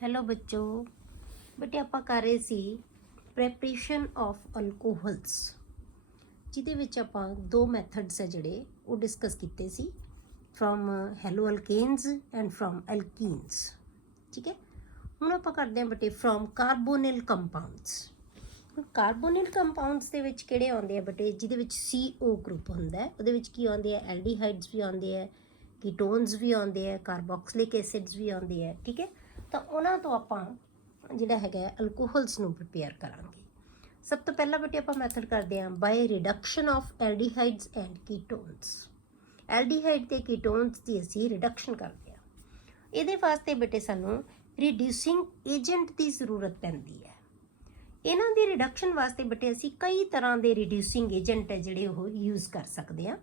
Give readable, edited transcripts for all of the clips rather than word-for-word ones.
Hello बच्चों। बेटे ਆਪਾਂ ਕਰ ਰਹੇ ਸੀ ਪ੍ਰੈਪਰੇਸ਼ਨ ਆਫ ਅਲਕੋਹਲਸ, ਜਿਹਦੇ ਵਿੱਚ ਆਪਾਂ ਦੋ ਮੈਥਡਸ ਹੈ ਜਿਹੜੇ ਉਹ ਡਿਸਕਸ ਕੀਤੇ ਸੀ, ਫਰੋਮ ਹੈਲੋ ਅਲਕੇਨਸ ਐਂਡ ਫਰੋਮ ਐਲਕੀਨਸ। ਠੀਕ ਹੈ, ਹੁਣ ਆਪਾਂ ਕਰਦੇ ਹਾਂ ਬੇਟੇ ਫਰੋਮ ਕਾਰਬੋਨਿਲ ਕੰਪਾਊਂਡਸ। ਹੁਣ ਕਾਰਬੋਨਿਲ ਕੰਪਾਊਂਡਸ ਦੇ ਵਿੱਚ ਕਿਹੜੇ ਆਉਂਦੇ ਆ ਬੇਟੇ, ਜਿਹਦੇ ਵਿੱਚ CO ਗਰੁੱਪ ਹੁੰਦਾ ਹੈ, ਉਹਦੇ ਵਿੱਚ ਕੀ ਆਉਂਦੇ ਆ, ਐਲਡੀਹਾਈਡਸ ਵੀ ਆਉਂਦੇ ਆ, ਕੀਟੋਨਸ ਵੀ ਆਉਂਦੇ ਆ, ਕਾਰਬੋਕਸਿਲਿਕ ਐਸਿਡਸ ਵੀ ਆਉਂਦੇ ਆ। ਠੀਕ ਹੈ, ਤਾਂ ਉਹਨਾਂ ਤੋਂ ਆਪਾਂ ਜਿਹੜਾ ਹੈਗਾ ਅਲਕੋਹਲਸ ਨੂੰ ਪ੍ਰਿਪੇਅਰ ਕਰਾਂਗੇ। ਸਭ ਤੋਂ ਪਹਿਲਾਂ ਬੇਟੇ ਆਪਾਂ ਮੈਥਡ ਕਰਦੇ ਹਾਂ bye reduction of ਐਲਡੀਹਾਈਡਸ and ਕੀਟੋਨਸ। Aldehyde ਤੇ ਕੀਟੋਨਸ ਦੀ ਅਸੀਂ ਰਿਡਕਸ਼ਨ ਕਰਦੇ ਹਾਂ। ਇਹਦੇ ਵਾਸਤੇ ਬੇਟੇ ਸਾਨੂੰ ਰਿਡਿਊਸਿੰਗ ਏਜੰਟ ਦੀ ਜ਼ਰੂਰਤ ਪੈਂਦੀ ਹੈ। ਇਹਨਾਂ ਦੀ ਰਿਡਕਸ਼ਨ ਵਾਸਤੇ ਬੇਟੇ ਅਸੀਂ ਕਈ ਤਰ੍ਹਾਂ ਦੇ ਰਿਡਿਊਸਿੰਗ ਏਜੰਟ ਹੈ ਜਿਹੜੇ ਉਹ ਯੂਜ਼ ਕਰ ਸਕਦੇ ਹਾਂ।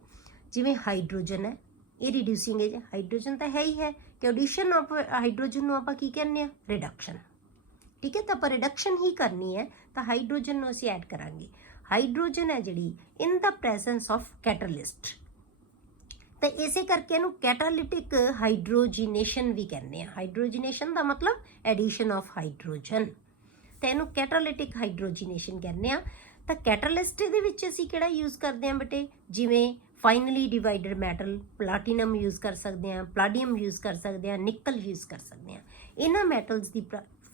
ਜਿਵੇਂ ਹਾਈਡਰੋਜਨ ਹੈ, ਇਹ ਰਿਡਿਊਸਿੰਗ ਏਜੰਟ, ਹਾਈਡਰੋਜਨ ਤਾਂ ਹੈ ਹੀ ਹੈ ਕਿ ਐਡੀਸ਼ਨ ਆਫ ਹਾਈਡਰੋਜਨ ਨੂੰ ਆਪਾਂ ਕੀ ਕਹਿੰਦੇ ਆ, ਰਿਡਕਸ਼ਨ। ਠੀਕ ਹੈ, ਤਾਂ ਆਪਾਂ ਰਿਡਕਸ਼ਨ ਹੀ ਕਰਨੀ ਹੈ ਤਾਂ ਹਾਈਡਰੋਜਨ ਨੂੰ ਅਸੀਂ ਐਡ ਕਰਾਂਗੇ। ਹਾਈਡਰੋਜਨ ਹੈ ਜਿਹੜੀ ਇਨ ਦਾ ਪ੍ਰੈਜ਼ੈਂਸ ਆਫ ਕੈਟਾਲਿਸਟ, ਤਾਂ ਇਸੇ ਕਰਕੇ ਇਹਨੂੰ ਕੈਟਾਲਿਟਿਕ ਹਾਈਡਰੋਜੀਨੇਸ਼ਨ ਵੀ ਕਹਿੰਦੇ ਆ। ਹਾਈਡਰੋਜੀਨੇਸ਼ਨ ਦਾ ਮਤਲਬ ਐਡੀਸ਼ਨ ਆਫ ਹਾਈਡਰੋਜਨ, ਤਾਂ ਇਹਨੂੰ ਕੈਟਾਲਿਟਿਕ ਹਾਈਡਰੋਜੀਨੇਸ਼ਨ ਕਹਿੰਦੇ ਆ। ਤਾਂ ਕੈਟਾਲਿਸਟ ਦੇ ਵਿੱਚ ਅਸੀਂ ਕਿਹੜਾ ਯੂਜ਼ ਕਰਦੇ ਹਾਂ ਬੇਟੇ, ਜਿਵੇਂ ਫਾਈਨਲੀ ਡਿਵਾਈਡਡ ਮੈਟਲ ਪਲਾਟੀਨਮ ਯੂਜ਼ ਕਰ ਸਕਦੇ ਹਾਂ, ਪਲਾਡੀਅਮ ਯੂਜ਼ ਕਰ ਸਕਦੇ ਹਾਂ, ਨਿਕਲ ਯੂਜ਼ ਕਰ ਸਕਦੇ ਹਾਂ। ਇਹਨਾਂ ਮੈਟਲਸ ਦੀ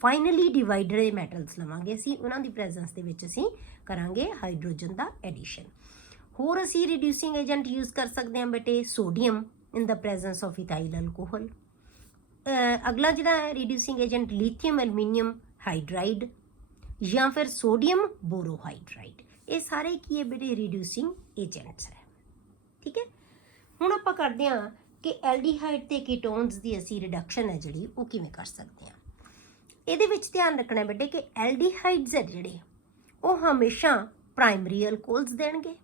ਫਾਈਨਲੀ ਡਿਵਾਈਡਡ ਮੈਟਲਸ ਲਵਾਂਗੇ ਅਸੀਂ, ਉਹਨਾਂ ਦੀ ਪ੍ਰੈਜ਼ੈਂਸ ਦੇ ਵਿੱਚ ਅਸੀਂ ਕਰਾਂਗੇ ਹਾਈਡਰੋਜਨ ਦਾ ਐਡੀਸ਼ਨ। ਹੋਰ ਅਸੀਂ ਰਿਡਿਊਸਿੰਗ ਏਜੰਟ ਯੂਜ਼ ਕਰ ਸਕਦੇ ਹਾਂ ਬੇਟੇ sodium in the presence of ethyl alcohol. ਅਗਲਾ ਜਿਹੜਾ reducing agent lithium aluminium hydride ਜਾਂ ਫਿਰ ਸੋਡੀਅਮ ਬੋਰੋਹਾਈਡਰਾਈਡ, ਇਹ ਸਾਰੇ ਕੀ ਹੈ ਬੇਟੇ, ਰਿਡਿਊਸਿੰਗ ਏਜੰਟਸ ਹੈ। ਠੀਕ ਹੈ, ਹੁਣ ਆਪਾਂ ਕਰਦੇ ਹਾਂ ਕਿ ਐਲਡੀਹਾਈਡ ਤੇ ਕੀਟੋਨਸ ਦੀ ਅਸੀਂ ਰਿਡਕਸ਼ਨ ਹੈ ਜਿਹੜੀ ਉਹ ਕਿਵੇਂ ਕਰ ਸਕਦੇ ਹਾਂ। ਇਹਦੇ ਵਿੱਚ ਧਿਆਨ ਰੱਖਣਾ ਬੇਟੇ ਕਿ ਐਲਡੀਹਾਈਡਸ ਹੈ ਜਿਹੜੇ ਉਹ ਹਮੇਸ਼ਾ ਪ੍ਰਾਇਮਰੀ ਅਲਕੋਹਲਸ ਦੇਣਗੇ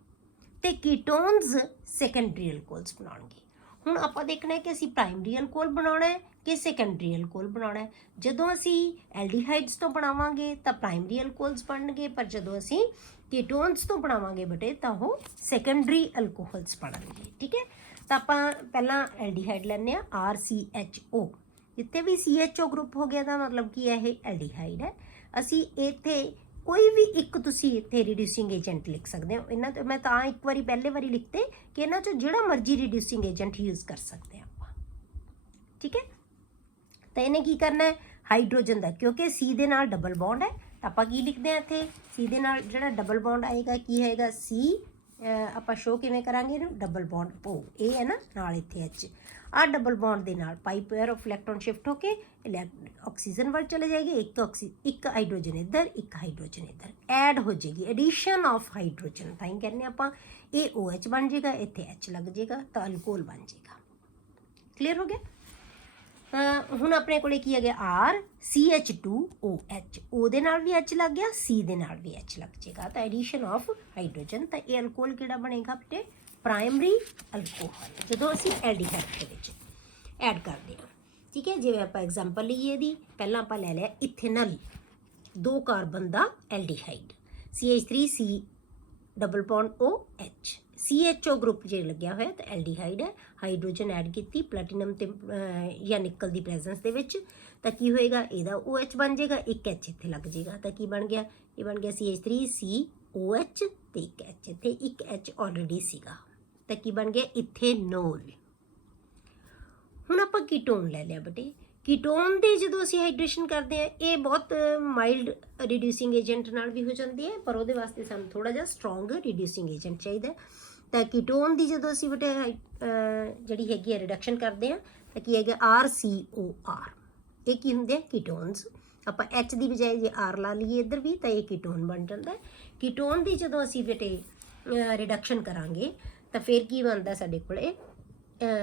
ਤੇ ਕੀਟੋਨਸ ਸੈਕੰਡਰੀ ਅਲਕੋਹਲਸ ਬਣਾਉਣਗੇ। ਹੁਣ ਆਪਾਂ ਦੇਖਣਾ ਹੈ ਕਿ ਅਸੀਂ ਪ੍ਰਾਇਮਰੀ ਅਲਕੋਹਲ ਬਣਾਉਣਾ ਹੈ ਕਿ ਸੈਕੰਡਰੀ ਅਲਕੋਹਲ ਬਣਾਉਣਾ ਹੈ। ਜਦੋਂ ਅਸੀਂ ਐਲਡੀਹਾਈਡਸ ਤੋਂ ਬਣਾਵਾਂਗੇ ਤਾਂ ਪ੍ਰਾਇਮਰੀ ਅਲਕੋਹਲਸ ਬਣਨਗੇ, ਪਰ ਜਦੋਂ ਅਸੀਂ ਕੀਟੋਨਸ ਤੋਂ ਬਣਾਵਾਂਗੇ ਬੇਟੇ ਤਾਂ ਉਹ ਸੈਕੰਡਰੀ ਅਲਕੋਹਲਸ ਬਣਨਗੇ। ਠੀਕ ਹੈ, ਤਾਂ ਆਪਾਂ ਪਹਿਲਾਂ ਐਲਡੀਹਾਈਡ ਲੈਂਦੇ ਹਾਂ RCHO। ਜਿੱਥੇ ਵੀ CHO ਗਰੁੱਪ ਹੋ ਗਿਆ ਤਾਂ ਮਤਲਬ ਕੀ ਹੈ, ਇਹ ਐਲਡੀਹਾਈਡ ਹੈ। ਅਸੀਂ ਇੱਥੇ ਕੋਈ ਵੀ ਇੱਕ ਤੁਸੀਂ ਇੱਥੇ ਰਿਡਿਊਸਿੰਗ ਏਜੰਟ ਲਿਖ ਸਕਦੇ ਹੋ। ਇਹਨਾਂ ਤੋਂ ਮੈਂ ਤਾਂ ਇੱਕ ਵਾਰੀ ਪਹਿਲੇ ਵਾਰੀ ਲਿਖਤੇ ਕਿ ਇਹਨਾਂ 'ਚੋਂ ਜਿਹੜਾ ਮਰਜ਼ੀ ਰਿਡਿਊਸਿੰਗ ਏਜੰਟ ਯੂਜ਼ ਕਰ ਸਕਦੇ ਹਾਂ ਆਪਾਂ। ਠੀਕ ਹੈ, ਤਾਂ ਇਹਨੇ ਕੀ ਕਰਨਾ ਹੈ, ਹਾਈਡਰੋਜਨ ਦਾ, ਕਿਉਂਕਿ C ਦੇ ਨਾਲ ਡਬਲ ਬੌਂਡ ਹੈ ਤਾਂ ਆਪਾਂ ਕੀ ਲਿਖਦੇ ਹਾਂ ਇੱਥੇ, C ਦੇ ਨਾਲ ਜਿਹੜਾ ਡਬਲ ਬੌਂਡ ਆਏਗਾ ਕੀ ਹੋਏਗਾ, C। ਆਪਾਂ ਸ਼ੋ ਕਿਵੇਂ ਕਰਾਂਗੇ ਇਹਨੂੰ, ਡਬਲ ਬੌਂਡ O, ਇਹ ਹੈ ਨਾ, ਨਾਲ ਇੱਥੇ H। ਆਹ ਡਬਲ ਬੌਂਡ ਦੇ ਨਾਲ ਪਾਈ ਪੇਅਰ ਆਫ ਇਲੈਕਟ੍ਰੋਨ ਸ਼ਿਫਟ ਹੋ ਕੇ ਆਕਸੀਜਨ ਵੱਲ ਚਲੇ ਜਾਏਗੀ। ਇੱਕ ਹਾਈਡਰੋਜਨ ਇੱਧਰ, ਇੱਕ ਹਾਈਡਰੋਜਨ ਇੱਧਰ ਐਡ ਹੋ ਜਾਏਗੀ, ਐਡੀਸ਼ਨ ਆਫ ਹਾਈਡਰੋਜਨ। ਤਾਂ ਹੀ ਕਹਿੰਦੇ ਆਪਾਂ ਇਹ OH ਬਣ ਜਾਏਗਾ, ਇੱਥੇ H ਲੱਗ ਜਾਏਗਾ ਤਾਂ ਅਲਕੋਹਲ ਬਣ ਜਾਏਗਾ। ਕਲੀਅਰ ਹੋ ਗਿਆ। ਹੁਣ ਆਪਣੇ ਕੋਲੇ ਕੀ ਆ ਗਿਆ, RCH2OH, O ਦੇ ਨਾਲ ਵੀ H ਲੱਗ ਗਿਆ, C ਦੇ ਨਾਲ ਵੀ H ਲੱਗ ਜਾਏਗਾ ਤਾਂ ਐਡੀਸ਼ਨ ਆਫ ਹਾਈਡਰੋਜਨ। ਤਾਂ ਇਹ ਅਲਕੋਹਲ ਕਿਹੜਾ ਬਣੇਗਾ ਬੇਟੇ, ਪ੍ਰਾਇਮਰੀ ਅਲਕੋਹਲ, ਜਦੋਂ ਅਸੀਂ ਐਲਡੀਹਾਈਡ ਦੇ ਵਿੱਚ ਐਡ ਕਰਦੇ ਹਾਂ। ਠੀਕ ਹੈ, ਜਿਵੇਂ ਆਪਾਂ ਐਗਜ਼ਾਮਪਲ ਲਈਏ ਇਹਦੀ, ਪਹਿਲਾਂ ਆਪਾਂ ਲੈ ਲਿਆ ਇਥੇਨਲ, 2 ਕਾਰਬਨ ਦਾ aldehyde, CH3C double bond OH, CHO group ਜੇ ਲੱਗਿਆ ਹੋਇਆ ਤਾਂ ਐਲਡੀਹਾਈਡ ਹੈ। ਹਾਈਡਰੋਜਨ ਐਡ ਕੀਤੀ ਪਲੈਟੀਨਮ ਤੇ ਜਾਂ ਨਿਕਲ ਦੀ ਪ੍ਰੈਜ਼ੈਂਸ ਦੇ ਵਿੱਚ, ਤਾਂ ਕੀ ਹੋਏਗਾ, ਇਹਦਾ OH ਬਣ ਜਾਏਗਾ, ਇੱਕ H ਇੱਥੇ ਲੱਗ ਜਾਏਗਾ ਤਾਂ ਕੀ ਬਣ ਗਿਆ, ਇਹ ਬਣ ਗਿਆ CH3COH ਤੇ ਇੱਕ H ਇੱਥੇ, ਇੱਕ H ਆਲਰੇਡੀ ਸੀਗਾ ਤਾਂ ਕੀ ਬਣ ਗਿਆ, ਇਥੇਨੋਲ। ਹੁਣ ਆਪਾਂ ਕੀਟੋਨ ਲੈ ਲਿਆ ਬੇਟੇ। ਕੀਟੋਨ ਦੀ ਜਦੋਂ ਅਸੀਂ ਹਾਈਡਰੇਸ਼ਨ ਕਰਦੇ ਹਾਂ, ਇਹ ਬਹੁਤ ਮਾਈਲਡ ਰਿਡਿਊਸਿੰਗ ਏਜੰਟ ਨਾਲ ਵੀ ਹੋ ਜਾਂਦੀ ਹੈ, ਪਰ ਉਹਦੇ ਵਾਸਤੇ ਸਾਨੂੰ ਥੋੜ੍ਹਾ ਜਿਹਾ ਸਟਰੋਂਗ ਰਿਡਿਊਸਿੰਗ ਏਜੰਟ ਚਾਹੀਦਾ। ਤਾਂ ਕੀਟੋਨ ਦੀ ਜਦੋਂ ਅਸੀਂ ਬੇਟੇ ਜਿਹੜੀ ਹੈਗੀ ਹੈ ਰਿਡਕਸ਼ਨ ਕਰਦੇ ਹਾਂ ਤਾਂ ਕੀ ਹੈਗਾ, RCOR। ਇਹ ਕੀ ਹੁੰਦੇ ਆ, ਕੀਟੋਨਸ। ਆਪਾਂ H ਦੀ ਬਜਾਏ ਜੇ R ਲਾ ਲਈਏ ਇੱਧਰ ਵੀ ਤਾਂ ਇਹ ਕੀਟੋਨ ਬਣ ਜਾਂਦਾ। ਕੀਟੋਨ ਦੀ ਜਦੋਂ ਅਸੀਂ ਬੇਟੇ ਰਿਡਕਸ਼ਨ ਕਰਾਂਗੇ ਤਾਂ ਫਿਰ ਕੀ ਬਣਦਾ, ਸਾਡੇ ਕੋਲੇ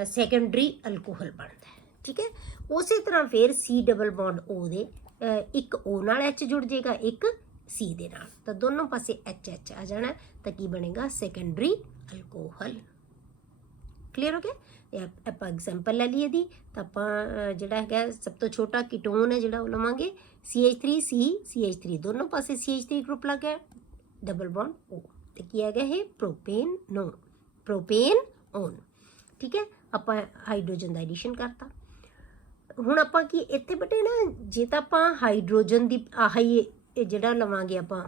ਸੈਕੰਡਰੀ ਅਲਕੋਹਲ ਬਣਦਾ ਹੈ। ਠੀਕ ਹੈ, ਉਸੇ ਤਰ੍ਹਾਂ ਫਿਰ C ਡਬਲ ਬੌਂਡ O ਦੇ ਇੱਕ O ਨਾਲ H ਜੁੜ ਜਾਏਗਾ, ਇੱਕ C ਦੇ ਨਾਲ, ਤਾਂ ਦੋਨੋਂ ਪਾਸੇ HH ਆ ਜਾਣਾ ਤਾਂ ਕੀ ਬਣੇਗਾ, ਸੈਕੰਡਰੀ ਅਲਕੋਹਲ। ਕਲੀਅਰ ਹੋ ਗਿਆ। ਆਪਾਂ ਐਗਜ਼ਾਮਪਲ ਲੈ ਲਈਏ ਦੀ, ਤਾਂ ਆਪਾਂ ਜਿਹੜਾ ਹੈਗਾ ਸਭ ਤੋਂ ਛੋਟਾ ਕੀਟੋਨ ਹੈ ਜਿਹੜਾ ਉਹ ਲਵਾਂਗੇ, CH3C ਦੋਨੋਂ ਪਾਸੇ CH3 ਗਰੁੱਪ ਲੱਗ ਗਿਆ, ਡਬਲ ਬੌਂਡ O, ਤੇ ਕੀ ਹੈਗਾ ਇਹ, ਪ੍ਰੋਪੇਨਓਨ। ਠੀਕ ਹੈ, ਆਪਾਂ ਹਾਈਡਰੋਜਨ ਦਾ ਐਡੀਸ਼ਨ ਕਰਤਾ। ਹੁਣ ਆਪਾਂ ਕੀ ਇੱਥੇ ਬੇਟੇ ਨਾ, ਜੇ ਤਾਂ ਆਪਾਂ ਹਾਈਡਰੋਜਨ ਦੀ ਆਹੀ ਇਹ ਜਿਹੜਾ ਲਵਾਂਗੇ ਆਪਾਂ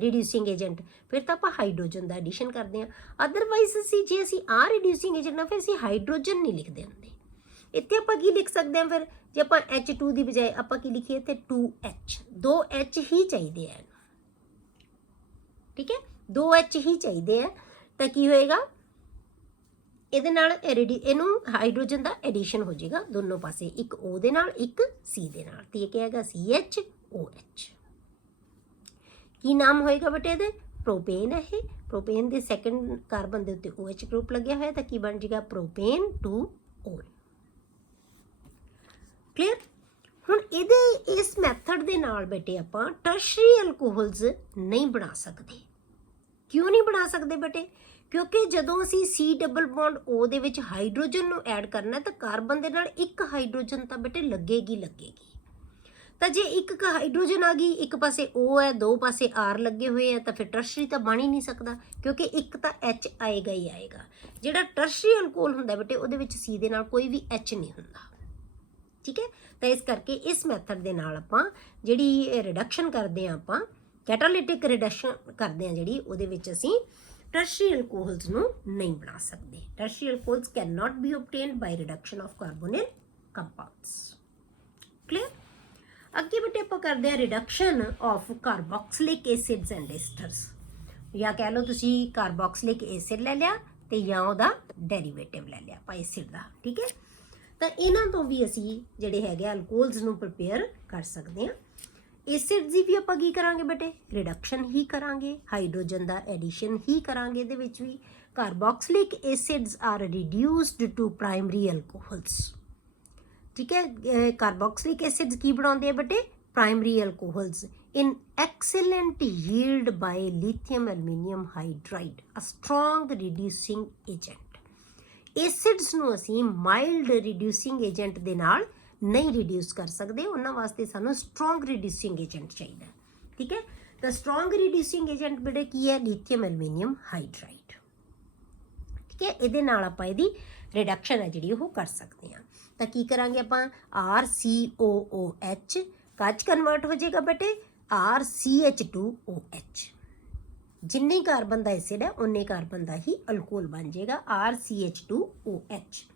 ਰਿਡਿਊਸਿੰਗ ਏਜੰਟ, ਫਿਰ ਤਾਂ ਆਪਾਂ ਹਾਈਡਰੋਜਨ ਦਾ ਐਡੀਸ਼ਨ ਕਰਦੇ ਹਾਂ। ਅਦਰਵਾਈਜ਼ ਜੇ ਅਸੀਂ ਆਹ ਰਿਡਿਊਸਿੰਗ ਏਜੰਟ ਨਾ, ਫਿਰ ਅਸੀਂ ਹਾਈਡਰੋਜਨ ਨਹੀਂ ਲਿਖਦੇ ਹੁੰਦੇ। ਇੱਥੇ ਆਪਾਂ ਕੀ ਲਿਖ ਸਕਦੇ ਹਾਂ ਫਿਰ, ਜੇ ਆਪਾਂ H2 ਦੀ ਬਜਾਏ ਆਪਾਂ ਕੀ ਲਿਖੀਏ ਇੱਥੇ 2H, 2H ਹੀ ਚਾਹੀਦੇ ਆ, ਠੀਕ ਹੈ, 2H ਹੀ ਚਾਹੀਦੇ ਆ। ਤਾਂ ਕੀ ਹੋਏਗਾ, ਇਹਦੇ ਨਾਲ ਇਹਨੂੰ ਹਾਈਡਰੋਜਨ ਦਾ ਐਡੀਸ਼ਨ ਹੋ ਜਾਏਗਾ ਦੋਨੋਂ ਪਾਸੇ, ਇੱਕ O ਦੇ ਨਾਲ ਇੱਕ C ਦੇ ਨਾਲ, ਤੇ ਇਹ ਕੀ ਹੈਗਾ CHOH। ਕੀ ਨਾਮ ਹੋਏਗਾ ਬੇਟੇ ਇਹਦੇ, ਪ੍ਰੋਪੇਨ ਹੈ ਇਹ। ਪ੍ਰੋਪੇਨ ਦੇ ਸੈਕੰਡ ਕਾਰਬਨ ਦੇ ਉੱਤੇ OH ਗਰੁੱਪ ਲੱਗਿਆ ਹੋਇਆ, ਤਾਂ ਕੀ ਬਣ ਜਾਏਗਾ ਪ੍ਰੋਪੇਨ 2OL। ਕਲੀਅਰ। ਹੁਣ ਇਹਦੇ ਇਸ ਮੈਥਡ ਦੇ ਨਾਲ ਬੇਟੇ ਆਪਾਂ ਟਰਸ਼ਰੀ ਅਲਕੋਹਲਸ ਨਹੀਂ ਬਣਾ ਸਕਦੇ। ਕਿਉਂ ਨਹੀਂ ਬਣਾ ਸਕਦੇ ਬੇਟੇ, ਕਿਉਂਕਿ ਜਦੋਂ ਅਸੀਂ C ਡਬਲ ਬੌਂਡ O ਦੇ ਵਿੱਚ ਹਾਈਡਰੋਜਨ ਨੂੰ ਐਡ ਕਰਨਾ ਤਾਂ ਕਾਰਬਨ ਦੇ ਨਾਲ ਇੱਕ ਹਾਈਡਰੋਜਨ ਤਾਂ ਬੇਟੇ ਲੱਗੇਗੀ। ਤਾਂ ਜੇ ਇੱਕ ਹਾਈਡਰੋਜਨ ਆ ਗਈ, ਇੱਕ ਪਾਸੇ O ਹੈ, ਦੋ ਪਾਸੇ R ਲੱਗੇ ਹੋਏ ਆ, ਤਾਂ ਫਿਰ ਟਰਸ਼ਰੀ ਤਾਂ ਬਣ ਹੀ ਨਹੀਂ ਸਕਦਾ, ਕਿਉਂਕਿ ਇੱਕ ਤਾਂ H ਆਏਗਾ ਹੀ ਆਏਗਾ। ਜਿਹੜਾ ਟਰਸ਼ਰੀ ਅਲਕੋਹਲ ਹੁੰਦਾ ਬੇਟੇ ਉਹਦੇ ਵਿੱਚ C ਦੇ ਨਾਲ ਕੋਈ ਵੀ H ਨਹੀਂ ਹੁੰਦਾ, ਠੀਕ ਹੈ। ਤਾਂ ਇਸ ਕਰਕੇ ਇਸ ਮੈਥਡ ਦੇ ਨਾਲ ਆਪਾਂ ਜਿਹੜੀ ਰਿਡਕਸ਼ਨ ਕਰਦੇ ਹਾਂ, ਆਪਾਂ ਕੈਟਾਲਿਟਿਕ ਰਿਡਕਸ਼ਨ ਕਰਦੇ ਹਾਂ ਜਿਹੜੀ, ਉਹਦੇ ਵਿੱਚ ਅਸੀਂ ਟਰਸ਼ਰੀ ਅਲਕੋਹਲਸ ਨੂੰ ਨਹੀਂ ਬਣਾ ਸਕਦੇ। Tertiary alcohols can not be obtained by reduction of carbonyl compounds. Clear. ਅੱਗੇ ਬੇਟੇ ਆਪਾਂ ਕਰਦੇ ਹਾਂ reduction of carboxylic acids and esters, ਜਾਂ ਕਹਿ ਲਓ ਤੁਸੀਂ ਕਾਰਬੋਕਸਿਲਿਕ ਐਸਿਡ ਲੈ ਲਿਆ ਤੇ ਜਾਂ ਉਹਦਾ ਡੈਰੀਵੇਟਿਵ ਲੈ ਲਿਆ ਆਪਾਂ ਐਸਿਡ ਦਾ, ਠੀਕ ਹੈ। ਤਾਂ ਇਹਨਾਂ ਤੋਂ ਵੀ ਅਸੀਂ ਜਿਹੜੇ ਹੈਗੇ ਅਲਕੋਹਲਸ ਨੂੰ ਪ੍ਰਿਪੇਅਰ ਕਰ ਸਕਦੇ ਹਾਂ। ਐਸਿਡਸ ਦੀ ਵੀ ਆਪਾਂ ਕੀ ਕਰਾਂਗੇ ਬੇਟੇ, ਰਿਡਕਸ਼ਨ ਹੀ ਕਰਾਂਗੇ, ਹਾਈਡਰੋਜਨ ਦਾ ਐਡੀਸ਼ਨ ਹੀ ਕਰਾਂਗੇ। ਇਹਦੇ ਵਿੱਚ ਵੀ carboxylic acids are reduced to primary alcohols, ਠੀਕ ਹੈ। ਕਾਰਬੋਕਸਿਲਿਕ ਐਸਿਡਸ ਕੀ ਬਣਾਉਂਦੇ ਆ ਬੇਟੇ, primary alcohols in excellent yield by lithium aluminium hydride, a strong reducing agent. Acids ਨੂੰ ਅਸੀਂ ਮਾਈਲਡ ਰਿਡਿਊਸਿੰਗ ਏਜੰਟ ਦੇ ਨਾਲ ਨਹੀਂ ਰਿਡਿਊਸ ਕਰ ਸਕਦੇ, ਉਹਨਾਂ ਵਾਸਤੇ ਸਾਨੂੰ ਸਟਰੋਂਗ ਰਿਡਿਊਸਿੰਗ ਏਜੰਟ ਚਾਹੀਦਾ, ਠੀਕ ਹੈ। ਤਾਂ ਸਟਰੋਂਗ ਰਿਡਿਊਸਿੰਗ ਏਜੰਟ ਬੇਟੇ ਕੀ ਹੈ, ਲਿਥੀਅਮ ਐਲੂਮੀਨੀਅਮ ਹਾਈਡਰਾਈਡ, ਠੀਕ ਹੈ। ਇਹਦੇ ਨਾਲ ਆਪਾਂ ਇਹਦੀ ਰਿਡਕਸ਼ਨ ਹੈ ਜਿਹੜੀ ਉਹ ਕਰ ਸਕਦੇ ਹਾਂ। ਤਾਂ ਕੀ ਕਰਾਂਗੇ ਆਪਾਂ, RCOOH ਕੱਚ ਕਨਵਰਟ ਹੋ ਜਾਏਗਾ ਬੇਟੇ RCH2OH। ਜਿੰਨੇ ਕਾਰਬਨ ਦਾ ਐਸਿਡ ਹੈ ਉਨੇ ਕਾਰਬਨ ਦਾ ਹੀ ਅਲਕੋਹਲ ਬਣ ਜਾਏਗਾ RCH2OH।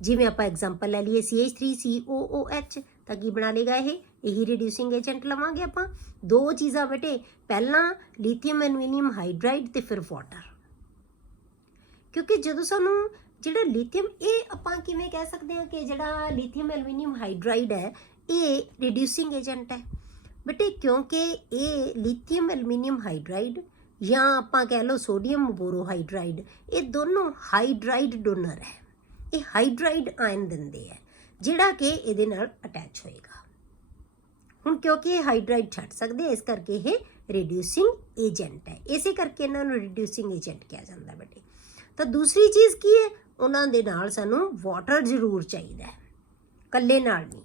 ਜਿਵੇਂ ਆਪਾਂ ਐਗਜ਼ਾਮਪਲ ਲੈ ਲਈਏ CH3COOH, ਤਾਂ ਕੀ ਬਣਾ ਲੇਗਾ ਇਹ, ਇਹੀ ਰਿਡਿਊਸਿੰਗ ਏਜੰਟ ਲਵਾਂਗੇ ਆਪਾਂ। ਦੋ ਚੀਜ਼ਾਂ ਬੇਟੇ, ਪਹਿਲਾਂ ਲਿਥੀਅਮ ਐਲੂਮੀਨੀਅਮ ਹਾਈਡਰਾਈਡ ਤੇ ਫਿਰ ਵਾਟਰ, ਕਿਉਂਕਿ ਜਦੋਂ ਸਾਨੂੰ ਜਿਹੜਾ ਲਿਥੀਅਮ, ਇਹ ਆਪਾਂ ਕਿਵੇਂ ਕਹਿ ਸਕਦੇ ਹਾਂ ਕਿ ਜਿਹੜਾ ਲਿਥੀਅਮ ਐਲੂਮੀਨੀਅਮ ਹਾਈਡਰਾਈਡ ਹੈ ਇਹ ਰਿਡਿਊਸਿੰਗ ਏਜੰਟ ਹੈ ਬੇਟੇ, ਕਿਉਂਕਿ ਇਹ ਲਿਥੀਅਮ ਐਲੂਮੀਨੀਅਮ ਹਾਈਡਰਾਈਡ ਜਾਂ ਆਪਾਂ ਕਹਿ ਲਓ ਸੋਡੀਅਮ ਬੋਰੋਹਾਈਡਰਾਈਡ, ਇਹ ਦੋਨੋਂ ਹਾਈਡਰਾਈਡ ਡੋਨਰ ਹੈ। ਇਹ ਹਾਈਡਰਾਈਡ ਆਇਨ ਦਿੰਦੇ ਹੈ ਜਿਹੜਾ ਕਿ ਇਹਦੇ ਨਾਲ ਅਟੈਚ ਹੋਏਗਾ। ਹੁਣ ਕਿਉਂਕਿ ਇਹ ਹਾਈਡਰਾਈਡ ਛੱਡ ਸਕਦੇ, ਇਸ ਕਰਕੇ ਇਹ ਰਿਡਿਊਸਿੰਗ ਏਜੰਟ ਹੈ, ਇਸੇ ਕਰਕੇ ਇਹਨਾਂ ਨੂੰ ਰਿਡਿਊਸਿੰਗ ਏਜੰਟ ਕਿਹਾ ਜਾਂਦਾ ਬੇਟੇ। ਤਾਂ ਦੂਸਰੀ ਚੀਜ਼ ਕੀ ਹੈ, ਉਹਨਾਂ ਦੇ ਨਾਲ ਸਾਨੂੰ ਵਾਟਰ ਜ਼ਰੂਰ ਚਾਹੀਦਾ ਹੈ, ਇਕੱਲੇ ਨਾਲ ਨਹੀਂ,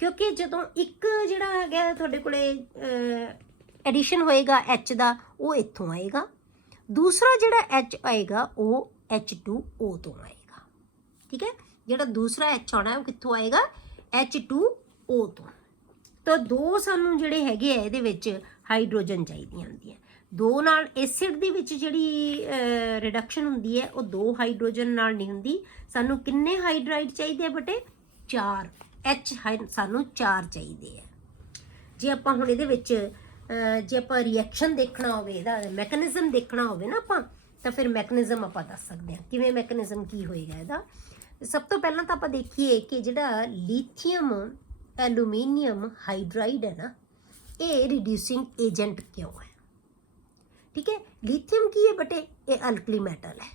ਕਿਉਂਕਿ ਜਦੋਂ ਇੱਕ ਜਿਹੜਾ ਹੈਗਾ ਤੁਹਾਡੇ ਕੋਲੇ ਐਡੀਸ਼ਨ ਹੋਏਗਾ H ਦਾ, ਉਹ ਇੱਥੋਂ ਆਏਗਾ, ਦੂਸਰਾ ਜਿਹੜਾ H ਆਏਗਾ ਉਹ H2O ਤੋਂ ਆਏਗਾ, ਠੀਕ ਹੈ। ਜਿਹੜਾ ਦੂਸਰਾ H ਆਉਣਾ ਉਹ ਕਿੱਥੋਂ ਆਏਗਾ, H2O ਤੋਂ। ਤਾਂ ਦੋ ਸਾਨੂੰ ਜਿਹੜੇ ਹੈਗੇ ਆ ਇਹਦੇ ਵਿੱਚ ਹਾਈਡਰੋਜਨ ਚਾਹੀਦੀਆਂ ਹੁੰਦੀਆਂ। ਦੋ ਨਾਲ ਐਸਿਡ ਦੇ ਵਿੱਚ ਜਿਹੜੀ ਰਿਡਕਸ਼ਨ ਹੁੰਦੀ ਹੈ ਉਹ ਦੋ ਹਾਈਡਰੋਜਨ ਨਾਲ ਨਹੀਂ ਹੁੰਦੀ, ਸਾਨੂੰ ਕਿੰਨੇ ਹਾਈਡਰਾਈਡ ਚਾਹੀਦੇ ਆ ਬੇਟੇ, 4 H ਸਾਨੂੰ 4 ਚਾਹੀਦੇ ਆ। ਜੇ ਆਪਾਂ ਹੁਣ ਇਹਦੇ ਵਿੱਚ ਜੇ ਆਪਾਂ ਰਿਐਕਸ਼ਨ ਦੇਖਣਾ ਹੋਵੇ, ਇਹਦਾ ਮੈਕੈਨਿਜ਼ਮ ਦੇਖਣਾ ਹੋਵੇ ਨਾ ਆਪਾਂ, ਤਾਂ ਫਿਰ ਮੈਕੈਨਿਜ਼ਮ ਆਪਾਂ ਦੱਸ ਸਕਦੇ ਹਾਂ ਕਿਵੇਂ ਮੈਕੈਨਿਜ਼ਮ ਕੀ ਹੋਏਗਾ ਇਹਦਾ। ਸਭ ਤੋਂ ਪਹਿਲਾਂ ਤਾਂ ਆਪਾਂ ਦੇਖੀਏ ਕਿ ਜਿਹੜਾ ਲਿਥੀਅਮ ਐਲੂਮੀਨੀਅਮ ਹਾਈਡਰਾਈਡ ਹੈ ਨਾ, ਇਹ ਰਿਡਿਊਸਿੰਗ ਏਜੰਟ ਕਿਉਂ ਹੈ, ਠੀਕ ਹੈ। ਲਿਥੀਅਮ ਕੀ ਹੈ ਬੇਟੇ, ਇਹ ਅਲਕਲੀ ਮੈਟਲ ਹੈ,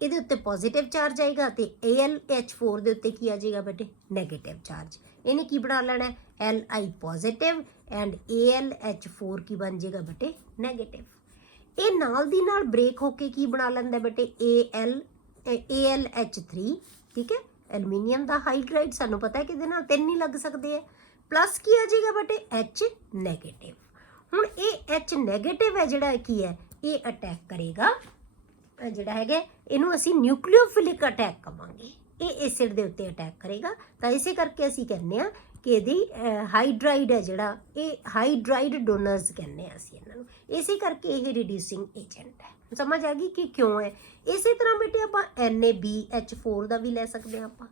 ਇਹਦੇ ਉੱਤੇ ਪੋਜ਼ਿਟਿਵ ਚਾਰਜ ਆਏਗਾ ਤੇ AlH4 ਦੇ ਉੱਤੇ ਕੀ ਆ ਜਾਏਗਾ ਬੇਟੇ, ਨੈਗੇਟਿਵ ਚਾਰਜ। ਇਹਨੇ ਕੀ ਬਣਾ ਲੈਣਾ, Li ਪੋਜ਼ਿਟਿਵ ਐਂਡ AlH4 ਕੀ ਬਣ ਜਾਏਗਾ ਬੇਟੇ, ਨੈਗੇਟਿਵ। ਇਹ ਨਾਲ ਦੀ ਨਾਲ ਬ੍ਰੇਕ ਹੋ ਕੇ ਕੀ ਬਣਾ ਲੈਂਦਾ ਬੇਟੇ, AlH3, ਠੀਕ ਹੈ। ਐਲੂਮੀਨੀਅਮ ਦਾ ਹਾਈਡਰਾਈਡ ਸਾਨੂੰ ਪਤਾ ਹੈ ਕਿ ਇਹਦੇ ਨਾਲ 3 ਹੀ ਲੱਗ ਸਕਦੇ ਆ, ਪਲੱਸ ਕੀ ਆ ਜਾਏਗਾ ਬੇਟੇ, H ਨੈਗੇਟਿਵ। ਹੁਣ ਇਹ H ਨੈਗੇਟਿਵ ਹੈ ਜਿਹੜਾ ਕੀ ਹੈ, ਇਹ ਅਟੈਕ ਕਰੇਗਾ ਜਿਹੜਾ ਹੈਗਾ, ਇਹਨੂੰ ਅਸੀਂ ਨਿਊਕਲੀਓਫਿਲਿਕ ਅਟੈਕ ਕਵਾਂਗੇ। ਇਹ ਐਸਿਡ ਦੇ ਉੱਤੇ ਅਟੈਕ ਕਰੇਗਾ। ਤਾਂ ਇਸੇ ਕਰਕੇ ਅਸੀਂ ਕਹਿੰਦੇ ਆ ਕਿ ਇਹਦੀ ਹਾਈਡਰਾਈਡ ਹੈ ਜਿਹੜਾ, ਇਹ ਹਾਈਡਰਾਈਡ ਡੋਨਰਸ ਕਹਿੰਦੇ ਆ ਅਸੀਂ ਇਹਨਾਂ ਨੂੰ। ਇਸੇ ਕਰਕੇ ਇਹ ਰਿਡਿਊਸਿੰਗ ਏਜੰਟ ਹੈ। ਸਮਝ ਆ ਗਈ ਕਿ ਕਿਉਂ ਹੈ। ਇਸੇ ਤਰ੍ਹਾਂ ਬੇਟੇ ਆਪਾਂ NaBH4 ਦਾ ਵੀ ਲੈ ਸਕਦੇ ਹਾਂ ਆਪਾਂ।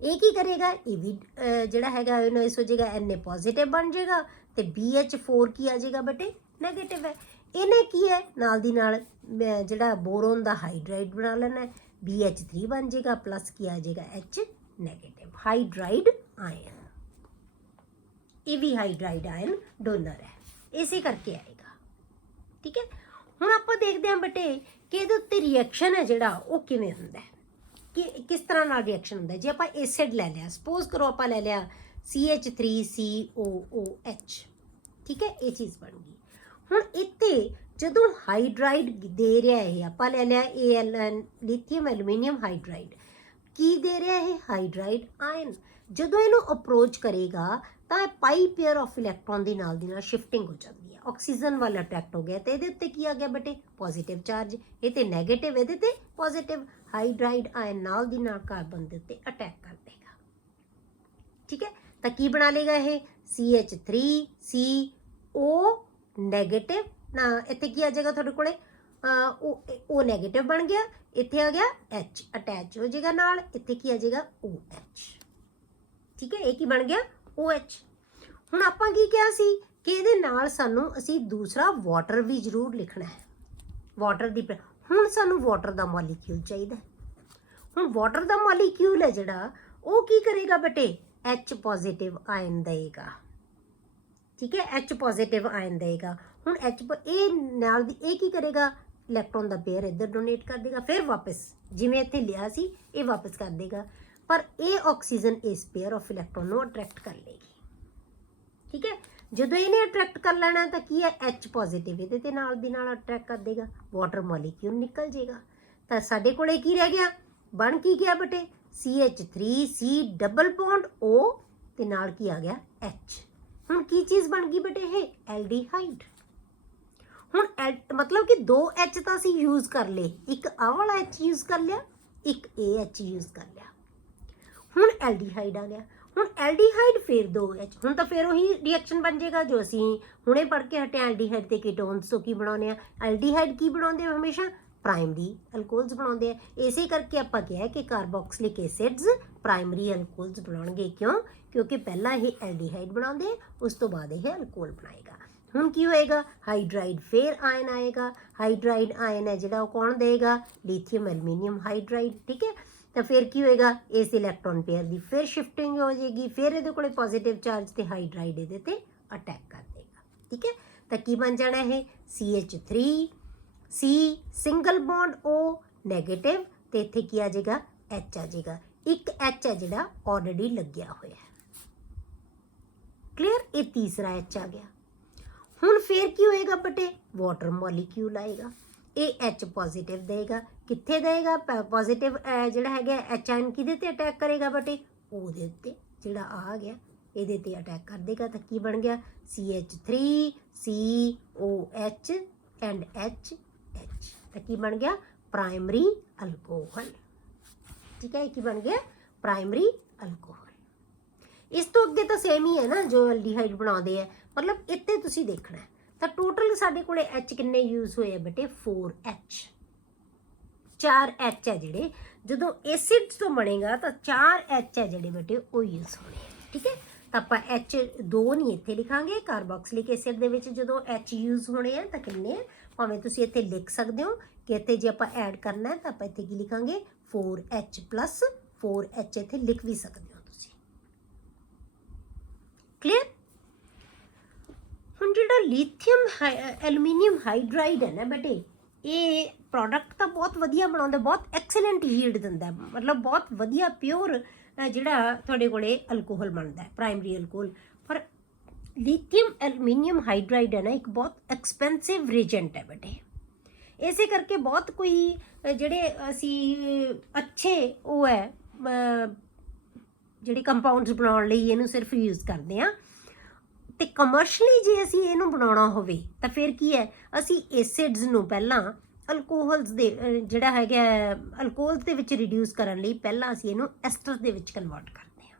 ਇਹ ਕੀ ਕਰੇਗਾ, ਇਹ ਵੀ ਜਿਹੜਾ ਹੈਗਾ ਇਸ ਹੋ ਜਾਏਗਾ Na ਪੋਜ਼ਿਟਿਵ ਬਣ ਜਾਏਗਾ ਤੇ BH4 ਕੀ ਆ ਜਾਏਗਾ ਬੇਟੇ, ਨੈਗੇਟਿਵ ਹੈ। ਇਹਨੇ ਕੀ ਹੈ, ਨਾਲ ਦੀ ਨਾਲ ਜਿਹੜਾ ਬੋਰੋਨ ਦਾ ਹਾਈਡਰਾਈਡ ਬਣਾ ਲੈਣਾ, BH3 ਬਣ ਜਾਏਗਾ ਪਲੱਸ ਕੀ ਆ ਜਾਏਗਾ H ਨੈਗੇਟਿਵ, ਹਾਈਡਰਾਈਡ ਆਇਨ। ਇਹ ਵੀ ਹਾਈਡਰਾਈਡ ਆਇਨ ਡੋਨਰ ਹੈ, ਇਸੇ ਕਰਕੇ ਆਏਗਾ। ਠੀਕ ਹੈ। ਹੁਣ ਆਪਾਂ ਦੇਖਦੇ ਹਾਂ ਬੇਟੇ ਕਿ ਇਹਦੇ ਉੱਤੇ ਰਿਐਕਸ਼ਨ ਹੈ ਜਿਹੜਾ ਉਹ ਕਿਵੇਂ ਹੁੰਦਾ ਹੈ, ਕਿ ਕਿਸ ਤਰ੍ਹਾਂ ਨਾਲ ਰਿਐਕਸ਼ਨ ਹੁੰਦਾ ਹੈ। ਜੇ ਆਪਾਂ ਐਸਿਡ ਲੈ ਲਿਆ, ਸਪੋਜ਼ ਕਰੋ ਆਪਾਂ ਲੈ ਲਿਆ CH3COOH, ਠੀਕ ਹੈ, ਇਹ ਚੀਜ਼ ਬਣ ਗਈ। ਹੁਣ ਇੱਥੇ ਜਦੋਂ ਹਾਈਡਰਾਈਡ ਦੇ ਰਿਹਾ ਇਹ, ਆਪਾਂ ਲੈ ਲਿਆ ALN, ਲਿਥੀਅਮ ਐਲੂਮੀਨੀਅਮ ਹਾਈਡਰਾਈਡ, ਕੀ ਦੇ ਰਿਹਾ ਇਹ, ਹਾਈਡਰਾਈਡ ਆਇਨ। ਜਦੋਂ ਇਹਨੂੰ ਅਪਰੋਚ ਕਰੇਗਾ ਤਾਂ ਪਾਈ ਪੇਅਰ ਆਫ ਇਲੈਕਟ੍ਰੋਨ ਦੀ ਨਾਲ ਸ਼ਿਫਟਿੰਗ ਹੋ ਜਾਂਦੀ ਹੈ, ਆਕਸੀਜਨ ਵੱਲ ਅਟਰੈਕਟ ਹੋ ਗਿਆ ਤੇ ਇਹਦੇ ਉੱਤੇ ਕੀ ਆ ਗਿਆ ਬੇਟੇ, ਪੋਜ਼ਿਟਿਵ ਚਾਰਜ, ਇਹ ਤੇ ਨੈਗੇਟਿਵ, ਇਹਦੇ ਤੇ ਪੋਜ਼ਿਟਿਵ। ਹਾਈਡਰਾਈਡ ਆਇਨ ਨਾਲ ਦੀ ਨਾਲ ਕਾਰਬਨ ਦੇ ਉੱਤੇ ਅਟੈਕ ਕਰ ਦੇਗਾ। ਠੀਕ ਹੈ। ਤਾਂ ਕੀ ਬਣਾ ਲੇਗਾ ਇਹ, CH3CO ਨੈਗੇਟਿਵ, ਨਾ ਇੱਥੇ ਕੀ ਆ ਜਾਏਗਾ ਤੁਹਾਡੇ ਕੋਲੇ, O ਨੈਗੇਟਿਵ ਬਣ ਗਿਆ, ਇੱਥੇ ਆ ਗਿਆ H ਅਟੈਚ ਹੋ ਜਾਏਗਾ ਨਾਲ, ਇੱਥੇ ਕੀ ਆ ਜਾਏਗਾ OH। ਠੀਕ ਹੈ, ਇਹ ਕੀ ਬਣ ਗਿਆ, OH। ਹੁਣ ਆਪਾਂ ਕੀ ਕਿਹਾ ਸੀ ਕਿ ਇਹਦੇ ਨਾਲ ਸਾਨੂੰ ਅਸੀਂ ਦੂਸਰਾ ਵਾਟਰ ਵੀ ਜ਼ਰੂਰ ਲਿਖਣਾ ਹੈ, ਵਾਟਰ ਦੀ। ਹੁਣ ਸਾਨੂੰ ਵਾਟਰ ਦਾ ਮੋਲੀਕਿਊਲ ਚਾਹੀਦਾ। ਹੁਣ ਵਾਟਰ ਦਾ ਮੋਲੀਕਿਊਲ ਹੈ ਜਿਹੜਾ ਉਹ ਕੀ ਕਰੇਗਾ ਬੇਟੇ, H ਪੋਜ਼ਿਟਿਵ ਆਇਨ ਦੇਗਾ। ਠੀਕ ਹੈ, H ਪੋਜ਼ਿਟਿਵ ਆਇਨ ਦੇਗਾ। ਹੁਣ ਇਹ ਨਾਲ ਦੀ ਇਹ ਕੀ ਕਰੇਗਾ, ਇਲੈਕਟ੍ਰੋਨ ਦਾ ਪੇਅਰ ਇੱਧਰ ਡੋਨੇਟ ਕਰ ਦੇਗਾ, ਫਿਰ ਵਾਪਸ ਜਿਵੇਂ ਇੱਥੇ ਲਿਆ ਸੀ ਇਹ ਵਾਪਸ ਕਰ ਦੇਗਾ, ਪਰ ਇਹ ਆਕਸੀਜਨ ਇਸ ਪੇਅਰ ਆਫ ਇਲੈਕਟ੍ਰੋਨ ਨੂੰ ਅਟਰੈਕਟ ਕਰ ਲੇਗੀ। ਠੀਕ ਹੈ। ਜਦੋਂ ਇਹਨੇ ਅਟਰੈਕਟ ਕਰ ਲੈਣਾ ਤਾਂ ਕੀ ਹੈ, H ਪੋਜ਼ਿਟਿਵ ਇਹਦੇ ਤੇ ਨਾਲ ਦੀ ਨਾਲ ਅਟਰੈਕਟ ਕਰ ਦੇਗਾ, ਵਾਟਰ ਮੋਲੀਕਿਊਲ ਨਿਕਲ ਜਾਏਗਾ। ਤਾਂ ਸਾਡੇ ਕੋਲੇ ਕੀ ਰਹਿ ਗਿਆ, ਬਣ ਕੀ ਗਿਆ ਬੇਟੇ, CH3C ਡਬਲ ਬੌਂਡ O ਤੇ ਨਾਲ ਕੀ ਆ ਗਿਆ, H। ਹੁਣ ਕੀ ਚੀਜ਼ ਬਣ ਗਈ ਬੇਟੇ, ਇਹ ਐਲਡੀਹਾਈਡ। ਹੁਣ ਮਤਲਬ ਕਿ 2 H ਤਾਂ ਅਸੀਂ ਯੂਜ਼ ਕਰ ਲਏ, ਇੱਕ ਆਹ ਵਾਲਾ H ਯੂਜ਼ ਕਰ ਲਿਆ, ਇੱਕ ਇਹ H ਯੂਜ਼ ਕਰ ਲਿਆ। ਹੁਣ ਐਲਡੀਹਾਈਡ ਆ ਗਿਆ। ਹੁਣ ਐਲਡੀਹਾਈਡ ਫਿਰ 2 H, ਹੁਣ ਤਾਂ ਫਿਰ ਉਹੀ ਰਿਐਕਸ਼ਨ ਬਣ ਜਾਏਗਾ ਜੋ ਅਸੀਂ ਹੁਣੇ ਪੜ੍ਹ ਕੇ ਹਟੇ। ਐਲਡੀਹਾਈਡ ਤੇ ਕੀਟੋਨਸ ਤੋਂ ਕੀ ਬਣਾਉਂਦੇ ਆ, ਐਲਡੀਹਾਈਡ ਕੀ ਬਣਾਉਂਦੇ ਆ, ਹਮੇਸ਼ਾ ਪ੍ਰਾਇਮਰੀ ਅਲਕੋਹਲਸ ਬਣਾਉਂਦੇ ਆ। ਇਸੇ ਕਰਕੇ ਆਪਾਂ ਕਿਹਾ ਕਿ ਕਾਰਬੋਕਸਿਲਿਕ ਐਸਿਡਸ ਪ੍ਰਾਇਮਰੀ ਅਲਕੋਹਲਸ ਬਣਾਉਣਗੇ। ਕਿਉਂ, ਕਿਉਂਕਿ ਪਹਿਲਾਂ ਇਹ ਐਲਡੀਹਾਈਡ ਬਣਾਉਂਦੇ, ਉਸ ਤੋਂ ਬਾਅਦ ਇਹ ਅਲਕੋਹਲ ਬਣਾਏਗਾ। ਹੁਣ ਕੀ ਹੋਏਗਾ, ਹਾਈਡਰਾਈਡ ਫਿਰ ਆਇਨ ਆਏਗਾ। ਹਾਈਡਰਾਈਡ ਆਇਨ ਹੈ ਜਿਹੜਾ ਉਹ ਕੌਣ ਦੇਗਾ, ਲਿਥੀਅਮ ਐਲੂਮੀਨੀਅਮ ਹਾਈਡਰਾਈਡ। ਠੀਕ ਹੈ। ਤਾਂ ਫਿਰ ਕੀ ਹੋਏਗਾ, ਇਸ ਇਲੈਕਟ੍ਰੋਨ ਪੇਅਰ ਦੀ ਫਿਰ ਸ਼ਿਫਟਿੰਗ ਹੋ ਜਾਏਗੀ, ਫਿਰ ਇਹਦੇ ਕੋਲੇ ਪੋਜ਼ਿਟਿਵ ਚਾਰਜ ਤੇ ਹਾਈਡਰਾਈਡ ਇਹਦੇ ਤੇ ਅਟੈਕ ਕਰ ਦੇਗਾ। ਠੀਕ ਹੈ। ਤਾਂ ਕੀ ਬਣ ਜਾਣਾ ਇਹ, CH3C single bond O negative ਤੇ ਇੱਥੇ ਕੀ ਆ ਜਾਏਗਾ, H ਆ ਜਾਏਗਾ। ਇੱਕ H ਹੈ ਜਿਹੜਾ ਆਲਰੇਡੀ ਲੱਗਿਆ ਹੋਇਆ ਹੈ। ਕਲੀਅਰ, ਇਹ ਤੀਸਰਾ H ਆ ਗਿਆ। ਹੁਣ ਫਿਰ ਕੀ ਹੋਏਗਾ ਬੇਟੇ, ਵਾਟਰ ਮੋਲੀਕਿਊਲ ਆਏਗਾ, ਇਹ H ਪੋਜ਼ਿਟਿਵ ਦੇਗਾ। ਕਿੱਥੇ ਦੇਗਾ, ਪੋਜ਼ਿਟਿਵ ਜਿਹੜਾ ਹੈਗਾ H ਆਇਨ ਕਿਹਦੇ ਤੇ ਅਟੈਕ ਕਰੇਗਾ ਬੇਟੇ, O ਦੇ ਉੱਤੇ, ਜਿਹੜਾ ਆ ਗਿਆ ਇਹਦੇ ਤੇ ਅਟੈਕ ਕਰ ਦੇਗਾ। ਤਾਂ ਕੀ ਬਣ ਗਿਆ, CH3COH ਐਂਡ HH। ਤਾਂ ਕੀ ਬਣ ਗਿਆ, ਪ੍ਰਾਇਮਰੀ ਅਲਕੋਹਲ। ਠੀਕ ਹੈ, ਇਹ ਕੀ ਬਣ ਗਿਆ, ਪ੍ਰਾਇਮਰੀ ਅਲਕੋਹਲ। ਇਸ ਤੋਂ ਅੱਗੇ ਤਾਂ ਸੇਮ ਹੀ ਹੈ ਨਾ ਜੋ ਐਲਡੀਹਾਈਡ ਬਣਾਉਂਦੇ ਆ, ਮਤਲਬ ਇੱਥੇ ਤੁਸੀਂ ਦੇਖਣਾ। ਤਾਂ ਟੋਟਲ ਸਾਡੇ ਕੋਲੇ H ਕਿੰਨੇ ਯੂਜ਼ ਹੋਏ ਆ ਬੇਟੇ, 4H। 4 H ਹੈ ਜਿਹੜੇ, ਜਦੋਂ ਐਸਿਡ ਤੋਂ ਬਣੇਗਾ ਤਾਂ 4 H ਹੈ ਜਿਹੜੇ ਬੇਟੇ ਉਹ ਯੂਜ਼ ਹੋਣੇ ਆ। ਠੀਕ ਹੈ। ਤਾਂ ਆਪਾਂ H2 ਨਹੀਂ ਇੱਥੇ ਲਿਖਾਂਗੇ, ਕਾਰਬੋਕਸਿਲਿਕ ਐਸਿਡ ਦੇ ਵਿੱਚ ਜਦੋਂ H ਯੂਜ਼ ਹੋਣੇ ਆ ਤਾਂ ਕਿੰਨੇ, ਭਾਵੇਂ ਤੁਸੀਂ ਇੱਥੇ ਲਿਖ ਸਕਦੇ ਹੋ ਕਿ ਇੱਥੇ ਜੇ ਆਪਾਂ ਐਡ ਕਰਨਾ ਤਾਂ ਆਪਾਂ ਇੱਥੇ ਕੀ ਲਿਖਾਂਗੇ, 4H ਪਲੱਸ 4H ਇੱਥੇ ਲਿਖ ਵੀ ਸਕਦੇ ਹੋ ਤੁਸੀਂ। ਕਲੀਅਰ। ਹੁਣ ਜਿਹੜਾ ਲਿਥੀਅਮ ਐਲੂਮੀਨੀਅਮ ਹਾਈਡਰਾਈਡ ਹੈ ਨਾ ਬੇਟੇ, ਇਹ ਪ੍ਰੋਡਕਟ ਤਾਂ ਬਹੁਤ ਵਧੀਆ ਬਣਾਉਂਦਾ, ਬਹੁਤ ਐਕਸਲੈਂਟ ਯੀਲਡ ਦਿੰਦਾ, ਮਤਲਬ ਬਹੁਤ ਵਧੀਆ ਪਿਓਰ ਜਿਹੜਾ ਤੁਹਾਡੇ ਕੋਲੇ ਅਲਕੋਹਲ ਬਣਦਾ ਹੈ, ਪ੍ਰਾਇਮਰੀ ਅਲਕੋਹਲ। ਪਰ ਲਿਥੀਅਮ ਐਲੂਮੀਨੀਅਮ ਹਾਈਡਰਾਈਡ ਹੈ ਨਾ, ਇੱਕ ਬਹੁਤ ਐਕਸਪੈਂਸਿਵ ਰੀਜੈਂਟ ਹੈ ਬੇਟੇ। ਇਸੇ ਕਰਕੇ ਬਹੁਤ ਕੋਈ ਜਿਹੜੇ ਅਸੀਂ ਅੱਛੇ ਉਹ ਹੈ ਜਿਹੜੇ ਕੰਪਾਊਂਡਸ ਬਣਾਉਣ ਲਈ ਇਹਨੂੰ ਸਿਰਫ ਯੂਜ਼ ਕਰਦੇ ਹਾਂ। ਤੇ ਕਮਰਸ਼ਲੀ ਜੇ ਅਸੀਂ ਇਹਨੂੰ ਬਣਾਉਣਾ ਹੋਵੇ ਤਾਂ ਫਿਰ ਕੀ ਹੈ, ਅਸੀਂ ਐਸਿਡਸ ਨੂੰ ਪਹਿਲਾਂ ਅਲਕੋਹਲਸ ਦੇ ਜਿਹੜਾ ਹੈਗਾ ਅਲਕੋਹਲਸ ਦੇ ਵਿੱਚ ਰਿਡਿਊਸ ਕਰਨ ਲਈ ਪਹਿਲਾਂ ਅਸੀਂ ਇਹਨੂੰ ਐਸਟਰ ਦੇ ਵਿੱਚ ਕਨਵਰਟ ਕਰਦੇ ਹਾਂ,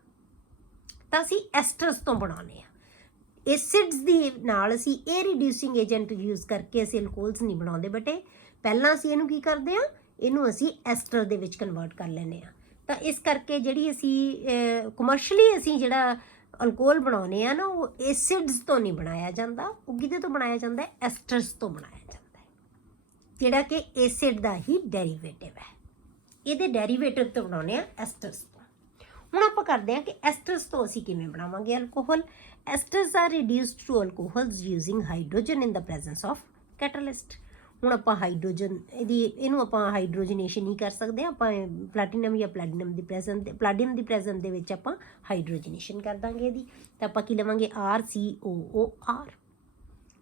ਤਾਂ ਅਸੀਂ ਐਸਟਰਸ ਤੋਂ ਬਣਾਉਂਦੇ ਹਾਂ। ਐਸਿਡਸ ਦੇ ਨਾਲ ਅਸੀਂ ਇਹ ਰਿਡਿਊਸਿੰਗ ਏਜੰਟ ਯੂਜ਼ ਕਰਕੇ ਅਸੀਂ ਅਲਕੋਹਲਸ ਨਹੀਂ ਬਣਾਉਂਦੇ ਬੇਟੇ, ਪਹਿਲਾਂ ਅਸੀਂ ਇਹਨੂੰ ਕੀ ਕਰਦੇ ਹਾਂ, ਇਹਨੂੰ ਅਸੀਂ ਐਸਟਰ ਦੇ ਵਿੱਚ ਕਨਵਰਟ ਕਰ ਲੈਂਦੇ ਹਾਂ। ਤਾਂ ਇਸ ਕਰਕੇ ਜਿਹੜੀ ਅਸੀਂ ਕਮਰਸ਼ਲੀ ਅਸੀਂ ਜਿਹੜਾ ਅਲਕੋਹਲ ਬਣਾਉਂਦੇ ਆ ਨਾ, ਉਹ ਐਸਿਡਸ ਤੋਂ ਨਹੀਂ ਬਣਾਇਆ ਜਾਂਦਾ, ਉਹ ਕਿਹਦੇ ਤੋਂ ਬਣਾਇਆ ਜਾਂਦਾ, ਐਸਟਰਸ ਤੋਂ ਬਣਾਇਆ ਜਾਂਦਾ ਹੈ, ਜਿਹੜਾ ਕਿ ਐਸਿਡ ਦਾ ਹੀ ਡੈਰੀਵੇਟਿਵ ਹੈ। ਇਹਦੇ ਡੈਰੀਵੇਟਿਵ ਤੋਂ ਬਣਾਉਂਦੇ ਆ ਐਸਟਰਸ ਤੋਂ। ਹੁਣ ਆਪਾਂ ਕਰਦੇ ਹਾਂ ਕਿ ਐਸਟਰਸ ਤੋਂ ਅਸੀਂ ਕਿਵੇਂ ਬਣਾਵਾਂਗੇ alcohol. Esters are reduced to alcohols using hydrogen in the presence of catalyst. ਹੁਣ ਆਪਾਂ ਹਾਈਡਰੋਜਨ ਇਹਨੂੰ ਆਪਾਂ ਹਾਈਡਰੋਜਨੇਸ਼ਨ ਹੀ ਕਰ ਸਕਦੇ ਹਾਂ, ਆਪਾਂ ਪਲੈਟੀਨਮ ਜਾਂ ਪਲੈਟੀਨਮ ਦੀ ਪ੍ਰੈਜ਼ੈਂਟ ਦੇ ਵਿੱਚ ਆਪਾਂ ਹਾਈਡਰੋਜਨੇਸ਼ਨ ਕਰ ਦਾਂਗੇ ਇਹਦੀ। ਤਾਂ ਆਪਾਂ ਕੀ ਲਵਾਂਗੇ, RCOOR,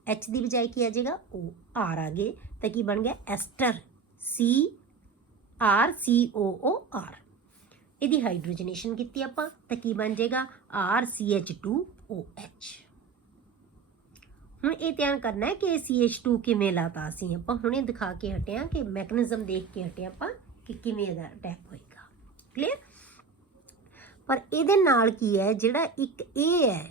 H ਦੀ ਬਜਾਏ ਕੀ ਆ ਜਾਏਗਾ, OR ਆ ਗਏ, ਤਾਂ ਕੀ ਬਣ ਗਿਆ ਐਸਟਰ, CRCOOR। ਇਹਦੀ ਹਾਈਡਰੋਜਨੇਸ਼ਨ ਕੀਤੀ ਆਪਾਂ ਤਾਂ ਕੀ ਬਣ ਜਾਏਗਾ, RCH2OH। ਹੁਣ ਇਹ ਧਿਆਨ ਕਰਨਾ ਹੈ ਕਿ ਇਹ CH2 ਕਿਵੇਂ ਲਾਤਾ ਅਸੀਂ, ਆਪਾਂ ਹੁਣੇ ਦਿਖਾ ਕੇ ਹਟਿਆ ਕਿ ਮੈਕੈਨਿਜ਼ਮ ਦੇਖ ਕੇ ਹਟੇ ਆਪਾਂ ਕਿ ਕਿਵੇਂ ਇਹਦਾ ਅਟੈਕ ਹੋਏਗਾ, ਕਲੀਅਰ। ਪਰ ਇਹਦੇ ਨਾਲ ਕੀ ਹੈ, ਜਿਹੜਾ ਇੱਕ ਇਹ ਹੈ